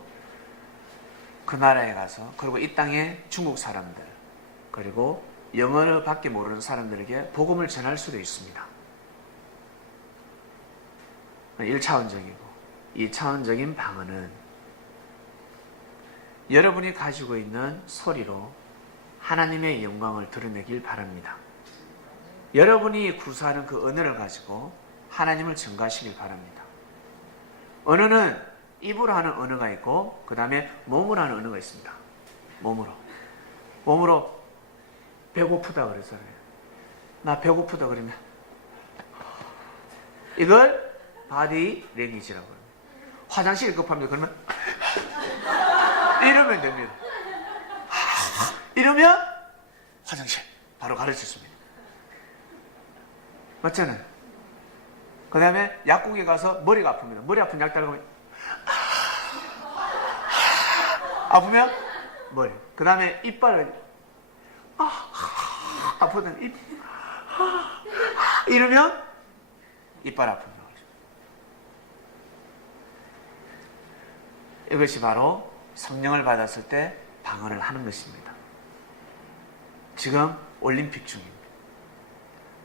그 나라에 가서, 그리고 이 땅에 중국 사람들, 그리고 영어를 밖에 모르는 사람들에게 복음을 전할 수도 있습니다. 1차원적이고 2차원적인 방언은 여러분이 가지고 있는 소리로 하나님의 영광을 드러내길 바랍니다. 여러분이 구사하는 그 언어를 가지고 하나님을 증거하시길 바랍니다. 언어는 입으로 하는 언어가 있고 그 다음에 몸으로 하는 언어가 있습니다. 몸으로 배고프다 그래서 나 배고프다 그러면 이걸 바디 랭귀지라고 합니다. 화장실 급합니다. 그러면 이러면 됩니다. 이러면 화장실 바로 가르쳐줍니다. 맞잖아요. 그 다음에 약국에 가서 머리가 아픕니다. 머리 아픈 약 달라고 하면 아프면 머리. 그 다음에 이빨을 아프면 이러면 이빨 아픕니다. 이것이 바로 성령을 받았을 때 방언을 하는 것입니다. 지금 올림픽 중입니다.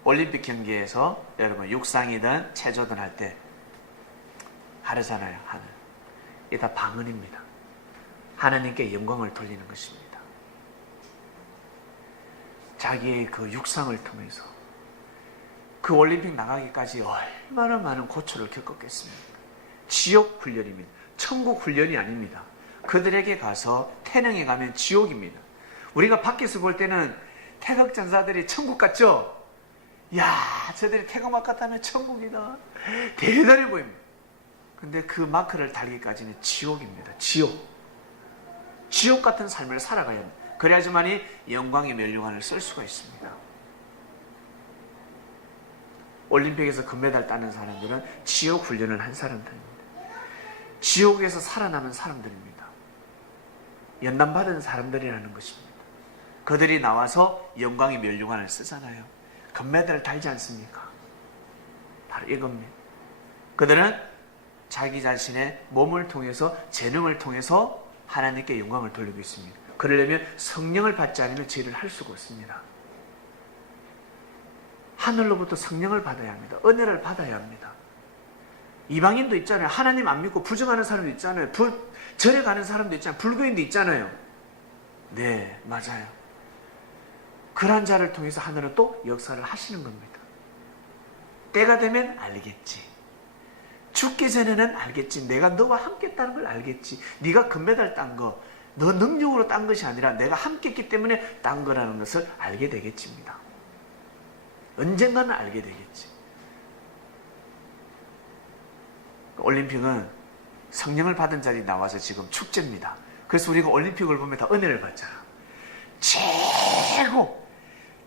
올림픽 경기에서 여러분 육상이든 체조든 할 때 하르잖아요. 하늘. 이게 다 방언입니다. 하나님께 영광을 돌리는 것입니다. 자기의 그 육상을 통해서 그 올림픽 나가기까지 얼마나 많은 고초를 겪었겠습니까? 지옥 훈련입니다. 천국 훈련이 아닙니다. 그들에게 가서 태능에 가면 지옥입니다. 우리가 밖에서 볼 때는 태극 전사들이 천국 같죠? 야, 저들이 태극 마크 타면 천국이다. 대단해 보입니다. 근데 그 마크를 달기까지는 지옥입니다. 지옥 같은 삶을 살아가야 합니다. 그래야지만이 영광의 면류관을 쓸 수가 있습니다. 올림픽에서 금메달 따는 사람들은 지옥 훈련을 한 사람들입니다. 지옥에서 살아남은 사람들입니다. 연단받은 사람들이라는 것입니다. 그들이 나와서 영광의 면류관을 쓰잖아요. 금메달을 달지 않습니까? 바로 이겁니다. 그들은 자기 자신의 몸을 통해서, 재능을 통해서 하나님께 영광을 돌리고 있습니다. 그러려면 성령을 받지 않으면 제 일을 할 수가 없습니다. 하늘로부터 성령을 받아야 합니다. 은혜를 받아야 합니다. 이방인도 있잖아요. 하나님 안 믿고 부정하는 사람도 있잖아요. 절에 가는 사람도 있잖아요. 불교인도 있잖아요. 네, 맞아요. 그런 자를 통해서 하늘은 또 역사를 하시는 겁니다. 때가 되면 알겠지. 죽기 전에는 알겠지. 내가 너와 함께 했다는 걸 알겠지. 네가 금메달 딴 거, 너 능력으로 딴 것이 아니라 내가 함께 했기 때문에 딴 거라는 것을 알게 되겠지입니다. 언젠가는 알게 되겠지. 올림픽은 성령을 받은 자들이 나와서 지금 축제입니다. 그래서 우리가 올림픽을 보면 다 은혜를 받잖아.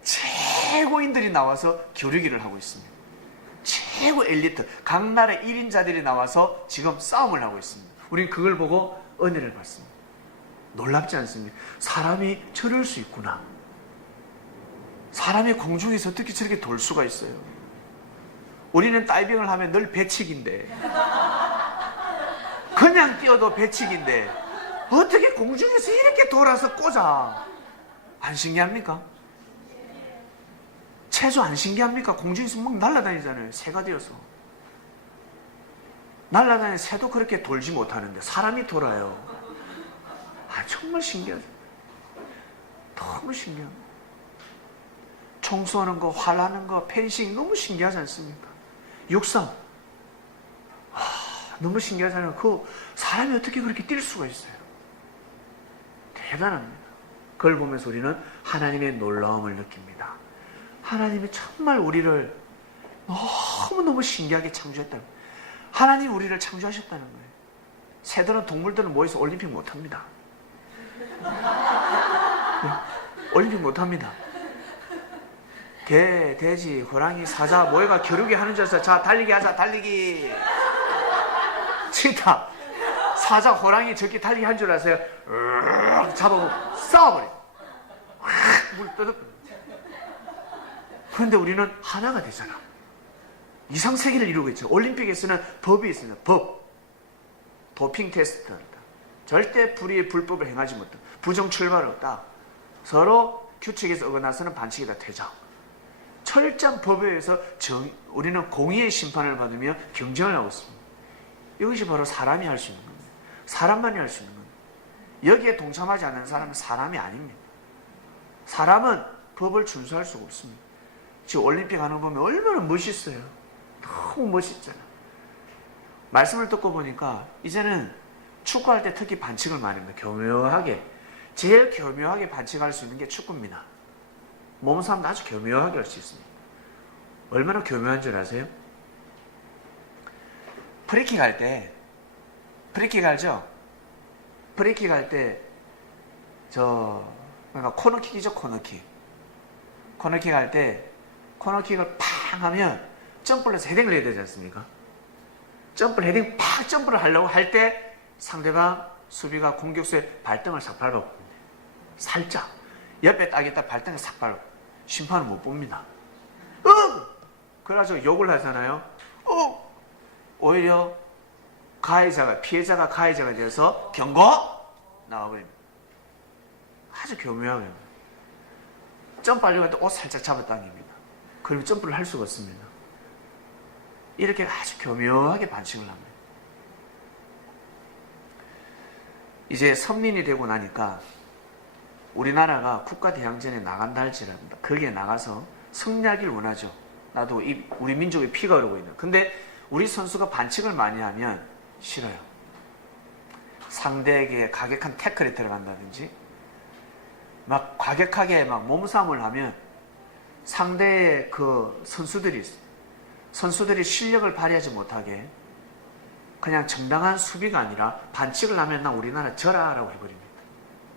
최고인들이 나와서 겨루기를 하고 있습니다. 최고 엘리트, 각 나라 1인자들이 나와서 지금 싸움을 하고 있습니다. 우리는 그걸 보고 은혜를 받습니다. 놀랍지 않습니까? 사람이 저럴 수 있구나. 사람이 공중에서 어떻게 저렇게 돌 수가 있어요? 우리는 다이빙을 하면 늘 배치기인데, 그냥 뛰어도 배치기인데 어떻게 공중에서 이렇게 돌아서 꽂아? 안 신기합니까? 채소 안 신기합니까? 공중에서 막 날아다니잖아요. 새가 되어서. 날아다니는 새도 그렇게 돌지 못하는데 사람이 돌아요. 정말 신기하죠. 너무 신기합니다. 총 쏘는 거, 활하는 거, 펜싱 너무 신기하지 않습니까? 육상 너무 신기하잖아요. 그 사람이 어떻게 그렇게 뛸 수가 있어요? 대단합니다. 그걸 보면서 우리는 하나님의 놀라움을 느낍니다. 하나님이 정말 우리를 너무너무 신기하게 창조했다는 거예요. 하나님이 우리를 창조하셨다는 거예요. 새들은, 동물들은 모여서 올림픽 못합니다. 올림픽 못합니다. 개, 돼지, 호랑이, 사자 모여가 겨루기 하는 줄 알았어요. 자, 달리기 하자. 달리기. 치타, 사자, 호랑이 저렇게 달리기 한 줄 아세요? 잡아보고 싸워버려. 물 떠들. 그런데 우리는 하나가 되잖아. 이상세계를 이루고 있죠. 올림픽에서는 법이 있습니다. 법. 도핑 테스트. 절대 불의의 불법을 행하지 못한다. 부정 출발 없다. 서로 규칙에서 어긋나서는 반칙이다. 퇴장. 철저한 법에 의해서 우리는 공의의 심판을 받으며 경쟁을 하고 있습니다. 이것이 바로 사람이 할 수 있는 겁니다. 사람만이 할 수 있는 겁니다. 여기에 동참하지 않는 사람은 사람이 아닙니다. 사람은 법을 준수할 수가 없습니다. 지금 올림픽 하는 거 보면 얼마나 멋있어요. 너무 멋있잖아. 말씀을 듣고 보니까 이제는 축구할 때 특히 반칙을 많이 합니다. 교묘하게. 제일 교묘하게 반칙할 수 있는 게 축구입니다. 몸싸움도 아주 교묘하게 할 수 있습니다. 얼마나 교묘한 줄 아세요? 프리킥 할 때, 프리킥 알죠? 프리킥 할 때, 그러니까 코너킥이죠, 코너킥. 코너킥 할 때, 코너킥을 팡 하면 점프를 해서 헤딩을 해야 되지 않습니까? 점프를, 헤딩 팍 점프를 하려고 할 때 상대방 수비가 공격수의 발등을 싹 밟아요. 살짝. 옆에 딱 있다 발등을 싹 밟아요. 심판은 못 봅니다. 그래가지고 욕을 하잖아요. 오히려 피해자가 가해자가 되어서 경고! 나와버립니다. 아주 교묘하게. 점프하려고 할 때 옷 살짝 잡아당깁니다. 그러면 점프를 할 수가 없습니다. 이렇게 아주 교묘하게 반칙을 합니다. 이제 성인이 되고 나니까 우리나라가 국가대항전에 나간다 할지라도 거기에 나가서 승리하길 원하죠. 나도 우리 민족의 피가 흐르고 있는. 근데 우리 선수가 반칙을 많이 하면 싫어요. 상대에게 과격한 태클에 들어간다든지 막 과격하게 막 몸싸움을 하면 상대의 그 선수들이 실력을 발휘하지 못하게 그냥 정당한 수비가 아니라 반칙을 하면 나 우리나라 져라라고 해버립니다.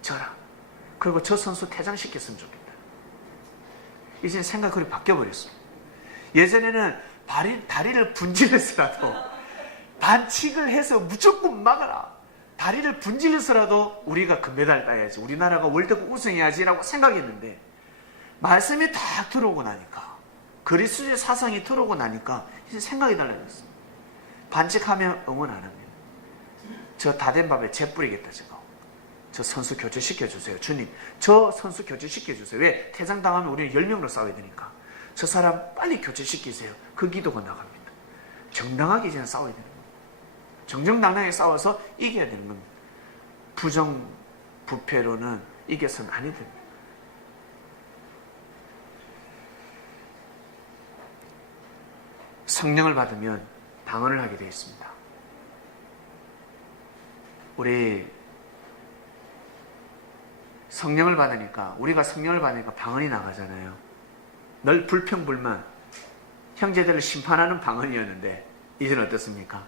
져라. 그리고 저 선수 퇴장시켰으면 좋겠다. 이제 생각이 그렇게 바뀌어버렸어요. 예전에는 다리를 분질러서라도 반칙을 해서 무조건 막아라. 다리를 분질러서라도 우리가 금메달 따야지. 우리나라가 월드컵 우승해야지라고 생각했는데 말씀이 딱 들어오고 나니까 그리스도의 사상이 들어오고 나니까 이제 생각이 달라졌어요. 반칙하면 응원 안 합니다. 저 다 된 밥에 재 뿌리겠다 저거. 저 선수 교체시켜주세요. 주님 저 선수 교체시켜주세요. 왜? 퇴장당하면 우리는 10명으로 싸워야 되니까. 저 사람 빨리 교체시키세요. 그 기도가 나갑니다. 정당하게 이제는 싸워야 되는 겁니다. 정정당당하게 싸워서 이겨야 되는 겁니다. 부정부패로는 이겨서는 아니 됩니다. 성령을 받으면 방언을 하게 되어 있습니다. 우리 성령을 받으니까, 우리가 성령을 받으니까 방언이 나가잖아요. 늘 불평불만, 형제들을 심판하는 방언이었는데 이제는 어떻습니까?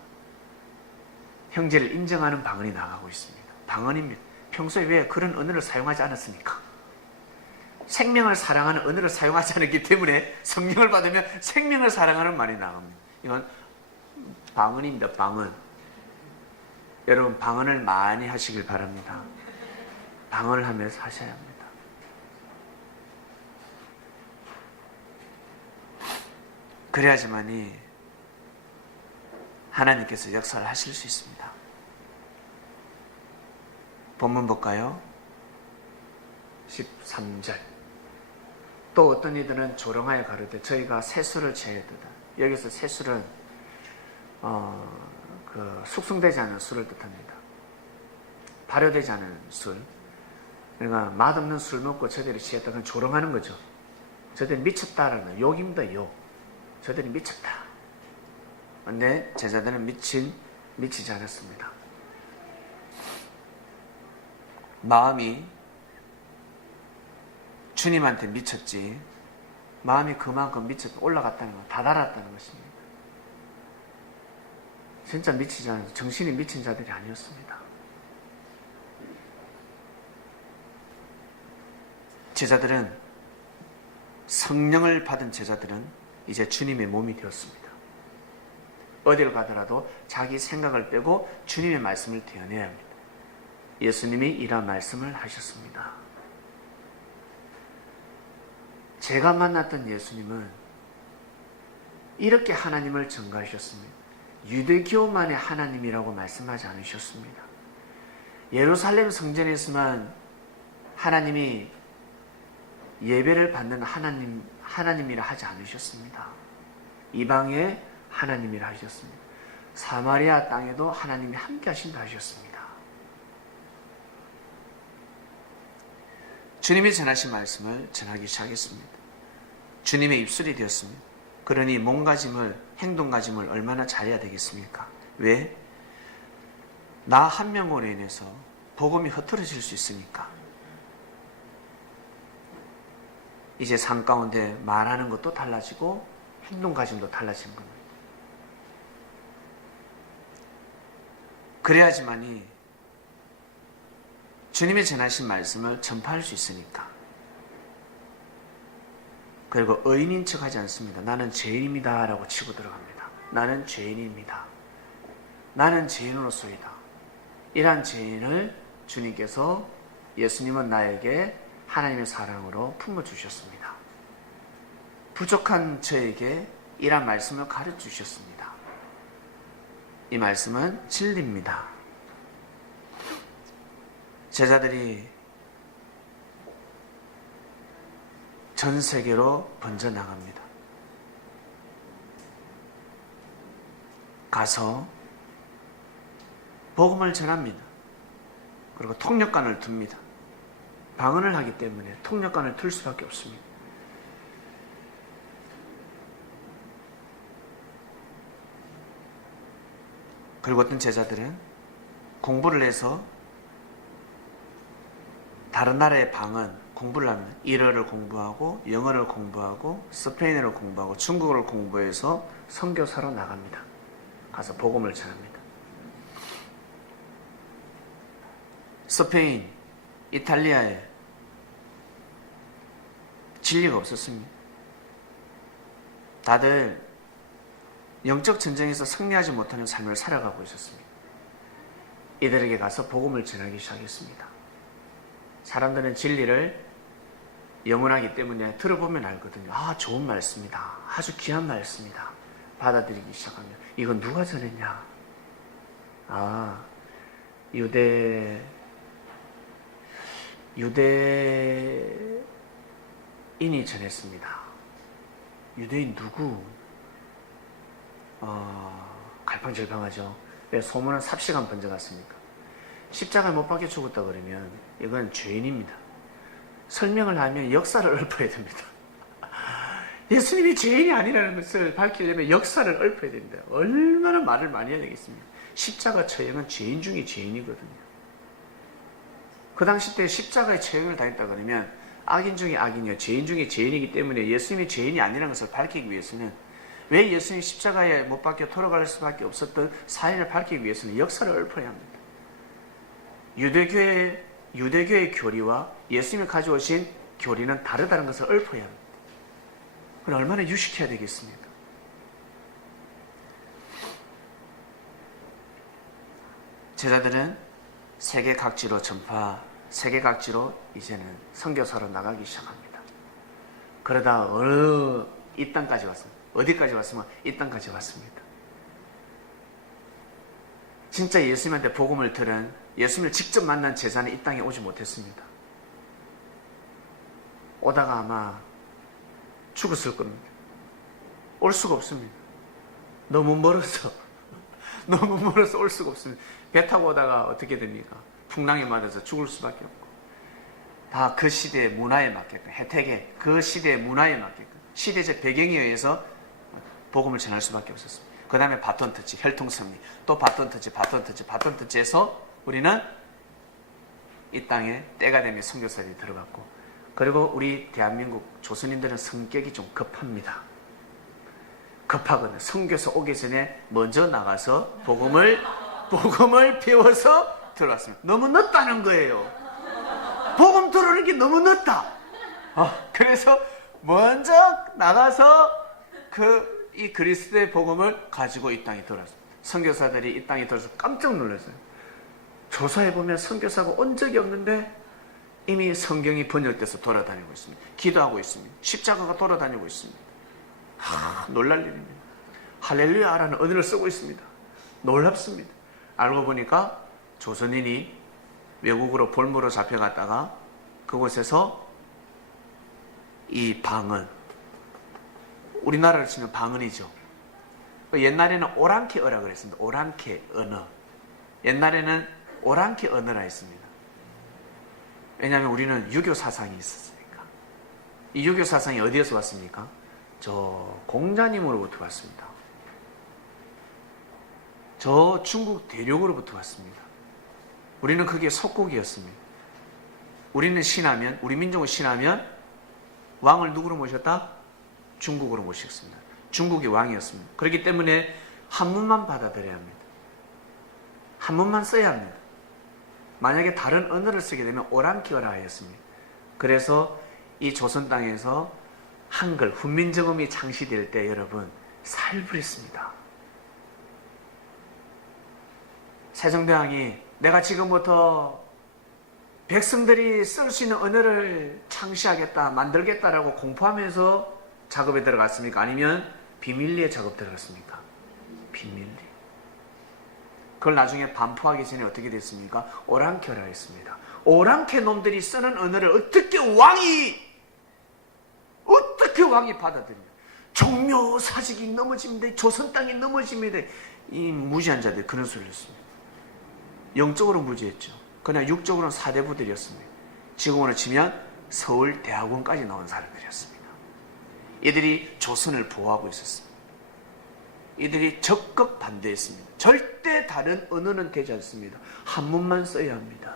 형제를 인정하는 방언이 나가고 있습니다. 방언입니다. 평소에 왜 그런 언어를 사용하지 않았습니까? 생명을 사랑하는 언어를 사용하지 않았기 때문에 성령을 받으면 생명을 사랑하는 말이 나갑니다. 이건 방언입니다. 방언. 여러분 방언을 많이 하시길 바랍니다. 방언을 하면서 하셔야 합니다. 그래야지만이 하나님께서 역사를 하실 수 있습니다. 본문 볼까요? 13절. 또 어떤 이들은 조롱하여 가로되 저희가 세수를 제하였도다. 여기서 세수는 숙성되지 않은 술을 뜻합니다. 발효되지 않은 술. 그러니까 맛없는 술 먹고 저들이 취했다. 그건 조롱하는 거죠. 저들이 미쳤다라는 욕입니다. 욕. 저들이 미쳤다. 근데 제자들은 미치지 않았습니다. 마음이 주님한테 미쳤지, 마음이 그만큼 올라갔다는 것, 다다랐다는 것입니다. 진짜 미치지 않아서 정신이 미친 자들이 아니었습니다. 제자들은, 성령을 받은 제자들은 이제 주님의 몸이 되었습니다. 어디를 가더라도 자기 생각을 빼고 주님의 말씀을 대언해야 합니다. 예수님이 이런 말씀을 하셨습니다. 제가 만났던 예수님은 이렇게 하나님을 전가하셨습니다. 유대교만의 하나님이라고 말씀하지 않으셨습니다. 예루살렘 성전에서만 하나님이 예배를 받는 하나님이라 하지 않으셨습니다. 이방의 하나님이라 하셨습니다. 사마리아 땅에도 하나님이 함께 하신다 하셨습니다. 주님이 전하신 말씀을 전하기 시작했습니다. 주님의 입술이 되었습니다. 그러니 몸가짐을, 행동가짐을 얼마나 잘해야 되겠습니까? 왜? 나 한 명으로 인해서 복음이 흐트러질 수 있으니까. 이제 삶 가운데 말하는 것도 달라지고 행동가짐도 달라진 겁니다. 그래야지만이 주님이 전하신 말씀을 전파할 수 있으니까. 그리고 의인인 척 하지 않습니다. 나는 죄인입니다 라고 치고 들어갑니다. 나는 죄인입니다. 나는 죄인으로서이다. 이러한 죄인을 주님께서, 예수님은 나에게 하나님의 사랑으로 품어주셨습니다. 부족한 저에게 이러한 말씀을 가르쳐주셨습니다. 이 말씀은 진리입니다. 제자들이 전 세계로 번져나갑니다. 가서 복음을 전합니다. 그리고 통역관을 둡니다. 방언을 하기 때문에 통역관을 둘 수밖에 없습니다. 그리고 어떤 제자들은 공부를 해서 다른 나라의 방언 공부를 합니다. 일어를 공부하고 영어를 공부하고 스페인어를 공부하고 중국어를 공부해서 선교사로 나갑니다. 가서 복음을 전합니다. 스페인, 이탈리아에 진리가 없었습니다. 다들 영적 전쟁에서 승리하지 못하는 삶을 살아가고 있었습니다. 이들에게 가서 복음을 전하기 시작했습니다. 사람들은 진리를 영원하기 때문에 들어보면 알거든요. 아, 좋은 말씀이다. 아주 귀한 말씀이다. 받아들이기 시작합니다. 이건 누가 전했냐? 아, 유대인이 전했습니다. 유대인 누구? 갈팡질팡하죠. 왜 소문은 삽시간 번져갔습니까? 십자가에 못 박혀 죽었다 그러면 이건 죄인입니다. 설명을 하면 역사를 읊어야 됩니다. 예수님이 죄인이 아니라는 것을 밝히려면 역사를 읊어야 됩니다. 얼마나 말을 많이 해야 되겠습니까? 십자가 처형은 죄인 중에 죄인이거든요. 그 당시 때 십자가의 처형을 당했다 그러면 악인 중에 악인이요, 죄인 중에 죄인이기 때문에 예수님이 죄인이 아니라는 것을 밝히기 위해서는, 왜 예수님이 십자가에 못 박혀 돌아갈 수밖에 없었던 사연을 밝히기 위해서는 역사를 읊어야 합니다. 유대교의 교리와 예수님이 가져오신 교리는 다르다는 것을 읊어야 합니다. 그럼 얼마나 유식해야 되겠습니까? 제자들은 세계 각지로 세계 각지로 이제는 선교사로 나가기 시작합니다. 그러다 이 땅까지 왔습니다. 어디까지 왔으면 이 땅까지 왔습니다. 진짜 예수님한테 복음을 들은, 예수님을 직접 만난 제자는 이 땅에 오지 못했습니다. 오다가 아마 죽었을 겁니다. 올 수가 없습니다. 너무 멀어서 올 수가 없습니다. 배 타고 오다가 어떻게 됩니까? 풍랑에 맞아서 죽을 수밖에 없고, 다 그 시대의 문화에 맞게끔, 혜택에, 그 시대의 문화에 맞게끔, 시대적 배경에 의해서 복음을 전할 수밖에 없었습니다. 그 다음에 바톤 터치, 혈통섭리, 또 바톤 터치해서 우리는 이 땅에 때가 되면 선교사들이 들어갔고, 그리고 우리 대한민국 조선인들은 성격이 좀 급합니다. 급하거든요. 선교사 오기 전에 먼저 나가서 복음을 배워서 들어왔습니다. 너무 늦다는 거예요. 복음 들어오는 게 너무 늦다. 그래서 먼저 나가서 이 그리스도의 복음을 가지고 이 땅에 들어왔습니다. 선교사들이 이 땅에 들어서 깜짝 놀랐어요. 조사해보면 선교사가 온 적이 없는데 이미 성경이 번역돼서 돌아다니고 있습니다. 기도하고 있습니다. 십자가가 돌아다니고 있습니다. 놀랄 일입니다. 할렐루야라는 언어를 쓰고 있습니다. 놀랍습니다. 알고 보니까 조선인이 외국으로 볼모로 잡혀갔다가 그곳에서 이 방언, 우리나라로 치면 방언이죠. 옛날에는 오랑캐어라고 그랬습니다. 오랑캐 언어. 옛날에는 오랑캐 언어라 했습니다. 왜냐하면 우리는 유교 사상이 있었으니까. 이 유교 사상이 어디에서 왔습니까? 저 공자님으로부터 왔습니다. 저 중국 대륙으로부터 왔습니다. 우리는 그게 속국이었습니다. 우리는 신하면, 우리 민족을 신하면 왕을 누구로 모셨다? 중국으로 모셨습니다. 중국이 왕이었습니다. 그렇기 때문에 한문만 받아들여야 합니다. 한문만 써야 합니다. 만약에 다른 언어를 쓰게 되면 오랑캐어라 하였습니다. 그래서 이 조선 땅에서 한글, 훈민정음이 창시될 때 여러분 살부렸습니다. 세종대왕이 내가 지금부터 백성들이 쓸 수 있는 언어를 창시하겠다, 만들겠다라고 공포하면서 작업에 들어갔습니까? 아니면 비밀리에 작업 들어갔습니까? 비밀리. 그걸 나중에 반포하기 전에 어떻게 됐습니까? 오랑캐라 했습니다. 오랑캐 놈들이 쓰는 언어를 어떻게 왕이 받아들여요? 종묘사직이 넘어집니다. 조선 땅이 넘어집니다. 이 무지한 자들 그런 소리를 했습니다. 영적으로 무지했죠. 그러나 육적으로는 사대부들이었습니다. 지금으로 치면 서울대학원까지 나온 사람들이었습니다. 이들이 조선을 보호하고 있었습니다. 이들이 적극 반대했습니다. 절대 다른 언어는 되지 않습니다. 한문만 써야 합니다.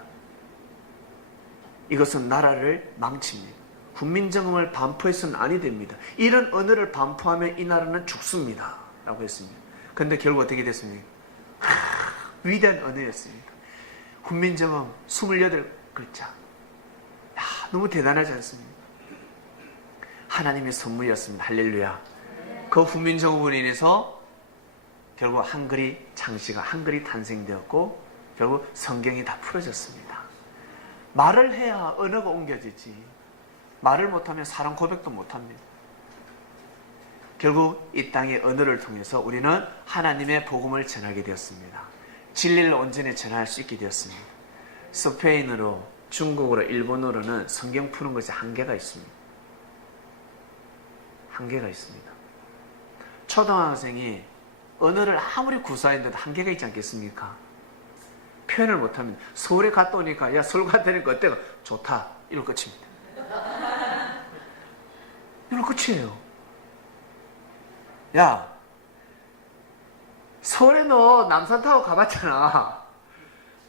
이것은 나라를 망칩니다. 훈민정음을 반포해서는 아니 됩니다. 이런 언어를 반포하면 이 나라는 죽습니다. 라고 했습니다. 그런데 결국 어떻게 됐습니까? 위대한 언어였습니다. 훈민정음 28글자. 너무 대단하지 않습니까? 하나님의 선물이었습니다. 할렐루야. 그 훈민정음으로 인해서 결국 한글이 탄생되었고 결국 성경이 다 풀어졌습니다. 말을 해야 언어가 옮겨지지. 말을 못하면 사랑 고백도 못합니다. 결국 이 땅의 언어를 통해서 우리는 하나님의 복음을 전하게 되었습니다. 진리를 온전히 전할 수 있게 되었습니다. 스페인어로, 중국어로, 일본어로는 성경 푸는 것에 한계가 있습니다. 한계가 있습니다. 초등학생이 언어를 아무리 구사했는데도 한계가 있지 않겠습니까? 표현을 못하면 서울에 갔다 오니까 야 서울 갔다 오니까 어때요? 좋다. 이럴 끝입니다. 이럴 끝이에요. 야 서울에 너 남산타워 가봤잖아.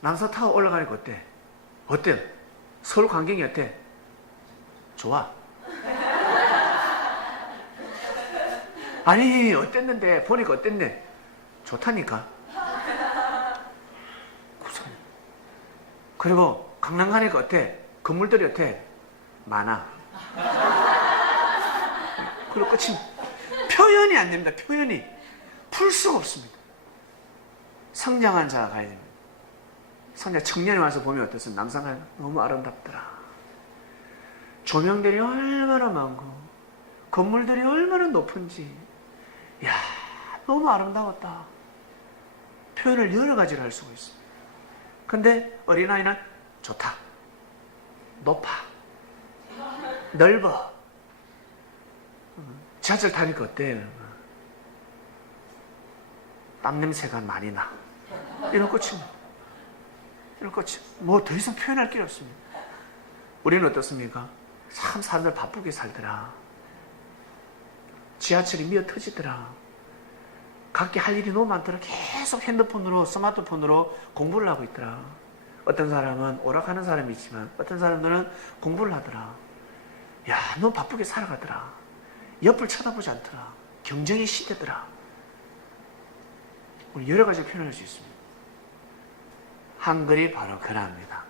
남산타워 올라가니까 어때? 어때요? 서울 광경이 어때? 좋아. 아니 어땠는데 보니까 어땠네? 좋다니까. 그리고 강남 가니까 어때? 건물들이 어때? 많아. 그리고 끝이 표현이 안 됩니다. 표현이 풀 수가 없습니다. 성장한 자가 가야 됩니다. 성장 청년이 와서 보면 어땠어요? 남산가 너무 아름답더라. 조명들이 얼마나 많고 건물들이 얼마나 높은지 야 너무 아름다웠다. 표현을 여러 가지로 할 수가 있습니다. 근데 어린아이는 좋다. 높아. 넓어. 지하철 타니까 어때? 땀 냄새가 많이 나. 이런 끝입니다. 이런 끝이. 뭐 더 이상 표현할 게 없습니다. 우리는 어떻습니까? 참 사람들 바쁘게 살더라. 지하철이 미어 터지더라. 각기 할 일이 너무 많더라. 계속 핸드폰으로 스마트폰으로 공부를 하고 있더라. 어떤 사람은 오락하는 사람이 있지만 어떤 사람들은 공부를 하더라. 야, 너무 바쁘게 살아가더라. 옆을 쳐다보지 않더라. 경쟁의 시대더라. 우리 여러 가지 표현할 수 있습니다. 한글이 바로 그러합니다.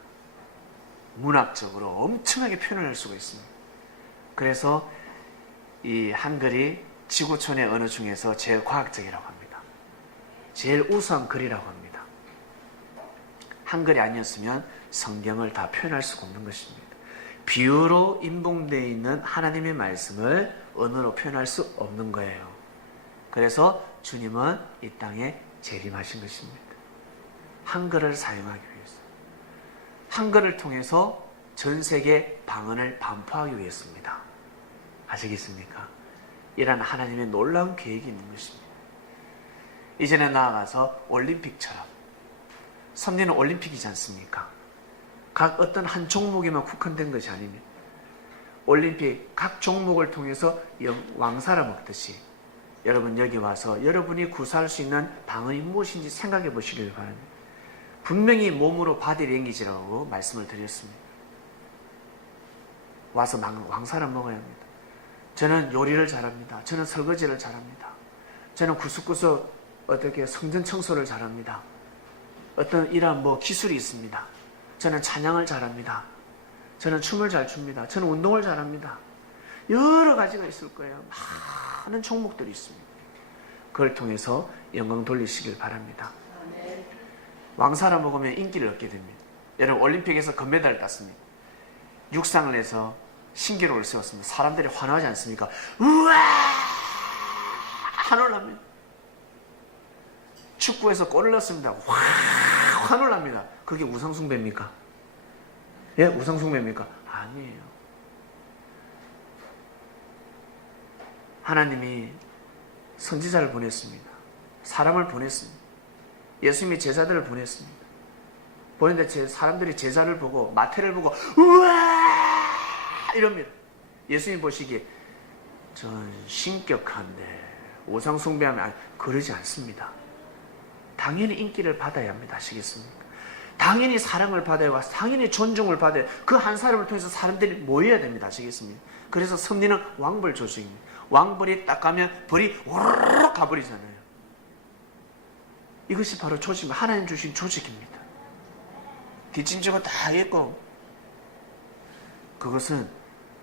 문학적으로 엄청나게 표현을 할 수가 있습니다. 그래서 이 한글이 지구촌의 언어 중에서 제일 과학적이라고 합니다. 제일 우수한 글이라고 합니다. 한글이 아니었으면 성경을 다 표현할 수가 없는 것입니다. 비유로 인봉되어 있는 하나님의 말씀을 언어로 표현할 수 없는 거예요. 그래서 주님은 이 땅에 재림하신 것입니다. 한글을 사용하기 위해서. 한글을 통해서 전 세계 방언을 반포하기 위해서입니다. 아시겠습니까? 이런 하나님의 놀라운 계획이 있는 것입니다. 이제는 나아가서 올림픽처럼 섭리는 올림픽이지 않습니까? 각 어떤 한 종목에만 국한된 것이 아닙니다. 올림픽 각 종목을 통해서 왕사를 먹듯이 여러분 여기 와서 여러분이 구사할 수 있는 방언이 무엇인지 생각해 보시길 바랍니다. 분명히 몸으로 바디랭귀지라고 말씀을 드렸습니다. 와서 왕사를 먹어야 합니다. 저는 요리를 잘합니다. 저는 설거지를 잘합니다. 저는 구석구석 어떻게 성전 청소를 잘합니다. 어떤 이러한 기술이 있습니다. 저는 찬양을 잘합니다. 저는 춤을 잘 춥니다. 저는 운동을 잘합니다. 여러 가지가 있을 거예요. 많은 종목들이 있습니다. 그걸 통해서 영광 돌리시길 바랍니다. 왕사를 먹으면 인기를 얻게 됩니다. 여러분 올림픽에서 금메달을 땄습니다. 육상을 해서 신기록을 세웠습니다. 사람들이 환호하지 않습니까? 우와! 환호를 합니다. 축구에서 골을 넣었습니다. 와! 환호를 합니다. 그게 우상숭배입니까? 예? 우상숭배입니까? 아니에요. 하나님이 선지자를 보냈습니다. 사람을 보냈습니다. 예수님이 제자들을 보냈습니다. 보냈는데 사람들이 제자를 보고 마태를 보고 우와! 이럽니다. 예수님 보시기에 전 신격한데 우상숭배하면 그러지 않습니다. 당연히 인기를 받아야 합니다. 아시겠습니까? 당연히 사랑을 받아야 하고 당연히 존중을 받아야 그 한 사람을 통해서 사람들이 모여야 됩니다. 아시겠습니까? 그래서 섭리는 왕벌 조직입니다. 왕벌이 딱 가면 벌이 오르르 가버리잖아요. 이것이 바로 조직, 하나님 주신 조직입니다. 뒷짐지고 다 있고 그것은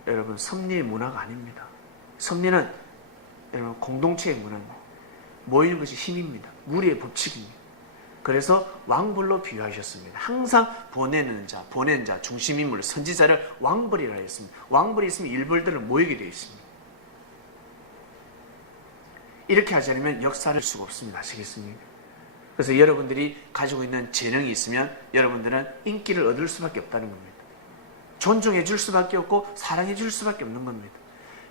여러분 섭리의 문화가 아닙니다. 섭리는 여러분 공동체의 문화입니다. 모이는 것이 힘입니다. 무리의 법칙입니다. 그래서 왕벌로 비유하셨습니다. 항상 보내는 자, 보낸 자, 중심인물, 선지자를 왕벌이라 했습니다. 왕벌이 있으면 일벌들은 모이게 되어 있습니다. 이렇게 하지 않으면 역사를 할 수가 없습니다. 아시겠습니까? 그래서 여러분들이 가지고 있는 재능이 있으면 여러분들은 인기를 얻을 수밖에 없다는 겁니다. 존중해 줄 수밖에 없고 사랑해 줄 수밖에 없는 겁니다.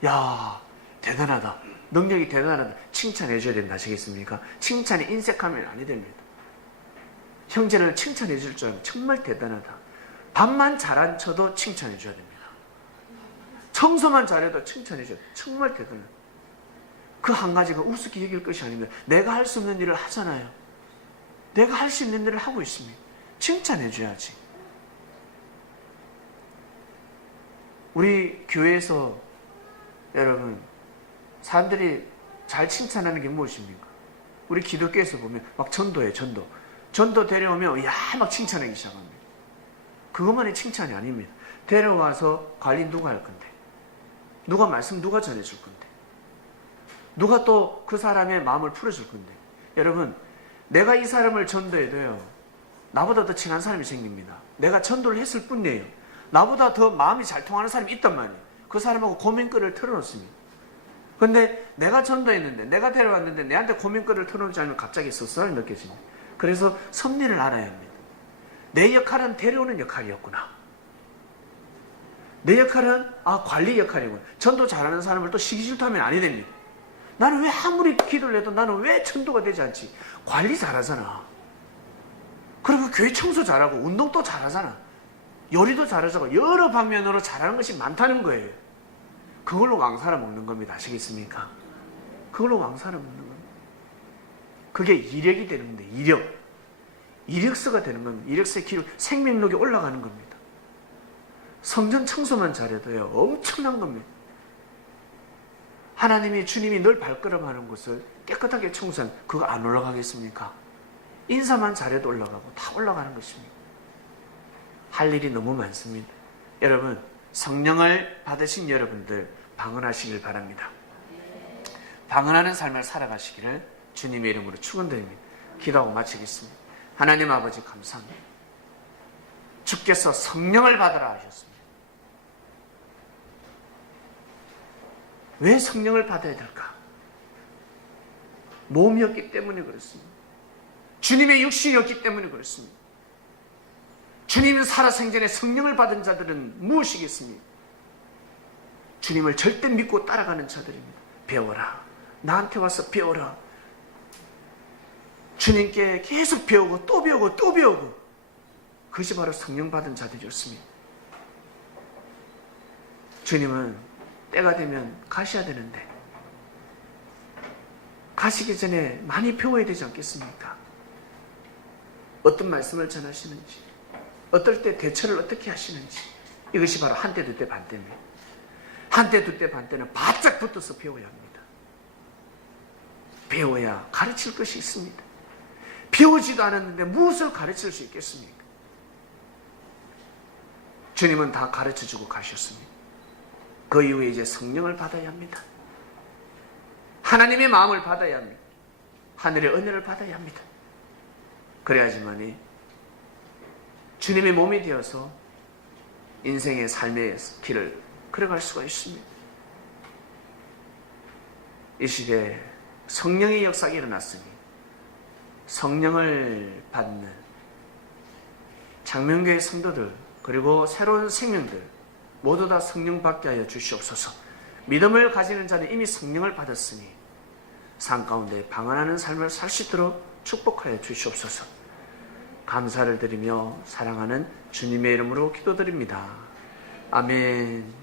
야, 대단하다. 능력이 대단하다. 칭찬해 줘야 된다. 아시겠습니까? 칭찬이 인색하면 아니 됩니다. 형제를 칭찬해 줄 줄 알면 정말 대단하다. 밥만 잘안 쳐도 칭찬해 줘야 됩니다. 청소만 잘해도 칭찬해 줘야 돼요. 정말 대단하다. 그 한 가지가 우습게 여길 것이 아닙니다. 내가 할 수 없는 일을 하잖아요. 내가 할 수 있는 일을 하고 있습니다. 칭찬해 줘야지. 우리 교회에서 여러분 사람들이 잘 칭찬하는 게 무엇입니까? 우리 기독교에서 보면 막 전도해 전도 데려오면 야 막 칭찬하기 시작합니다. 그것만이 칭찬이 아닙니다. 데려와서 관리 누가 할 건데, 누가 말씀 누가 전해줄 건데, 누가 또 그 사람의 마음을 풀어줄 건데. 여러분 내가 이 사람을 전도해도요 나보다 더 친한 사람이 생깁니다. 내가 전도를 했을 뿐이에요. 나보다 더 마음이 잘 통하는 사람이 있단 말이에요. 그 사람하고 고민거리를 털어놓습니다. 근데 내가 전도했는데, 내가 데려왔는데 내한테 고민거리를 털어놓지 않으면 갑자기 씁쓸하게 느껴집니다. 그래서 섭리를 알아야 합니다. 내 역할은 데려오는 역할이었구나. 내 역할은 관리 역할이구나. 전도 잘하는 사람을 또 시기 질투하면 아니 됩니다. 나는 왜 아무리 기도를 해도 나는 왜 전도가 되지 않지? 관리 잘하잖아. 그리고 교회 청소 잘하고 운동도 잘하잖아. 요리도 잘하고 여러 방면으로 잘하는 것이 많다는 거예요. 그걸로 왕사를 먹는 겁니다. 아시겠습니까? 그걸로 왕사를 먹는 겁니다. 그게 이력이 되는 겁니다. 이력서가 되는 겁니다. 이력서의 기록, 생명력이 올라가는 겁니다. 성전 청소만 잘해도요 엄청난 겁니다. 하나님이, 주님이 늘 발걸음하는 곳을 깨끗하게 청소하면 그거 안 올라가겠습니까? 인사만 잘해도 올라가고 다 올라가는 것입니다. 할 일이 너무 많습니다. 여러분 성령을 받으신 여러분들 방언하시길 바랍니다. 방언하는 삶을 살아가시기를 주님의 이름으로 축원드립니다. 기도하고 마치겠습니다. 하나님 아버지 감사합니다. 주께서 성령을 받으라 하셨습니다. 왜 성령을 받아야 될까? 몸이었기 때문에 그렇습니다. 주님의 육신이었기 때문에 그렇습니다. 주님은 살아생전에 성령을 받은 자들은 무엇이겠습니까? 주님을 절대 믿고 따라가는 자들입니다. 배워라. 나한테 와서 배워라. 주님께 계속 배우고 또 배우고 또 배우고, 그것이 바로 성령 받은 자들이었습니다. 주님은 때가 되면 가셔야 되는데 가시기 전에 많이 배워야 되지 않겠습니까? 어떤 말씀을 전하시는지, 어떨 때 대처를 어떻게 하시는지, 이것이 바로 한때 두때 반때입니다. 한때 두때 반때는 바짝 붙어서 배워야 합니다. 배워야 가르칠 것이 있습니다. 배우지도 않았는데 무엇을 가르칠 수 있겠습니까? 주님은 다 가르쳐주고 가셨습니다. 그 이후에 이제 성령을 받아야 합니다. 하나님의 마음을 받아야 합니다. 하늘의 은혜를 받아야 합니다. 그래야지만이 주님의 몸이 되어서 인생의 삶의 길을 걸어갈 수가 있습니다. 이 시대에 성령의 역사가 일어났으니 성령을 받는 장명교회 성도들, 그리고 새로운 생명들 모두 다 성령 받게 하여 주시옵소서. 믿음을 가지는 자는 이미 성령을 받았으니 삶 가운데 방언하는 삶을 살 수 있도록 축복하여 주시옵소서. 감사를 드리며 사랑하는 주님의 이름으로 기도드립니다. 아멘.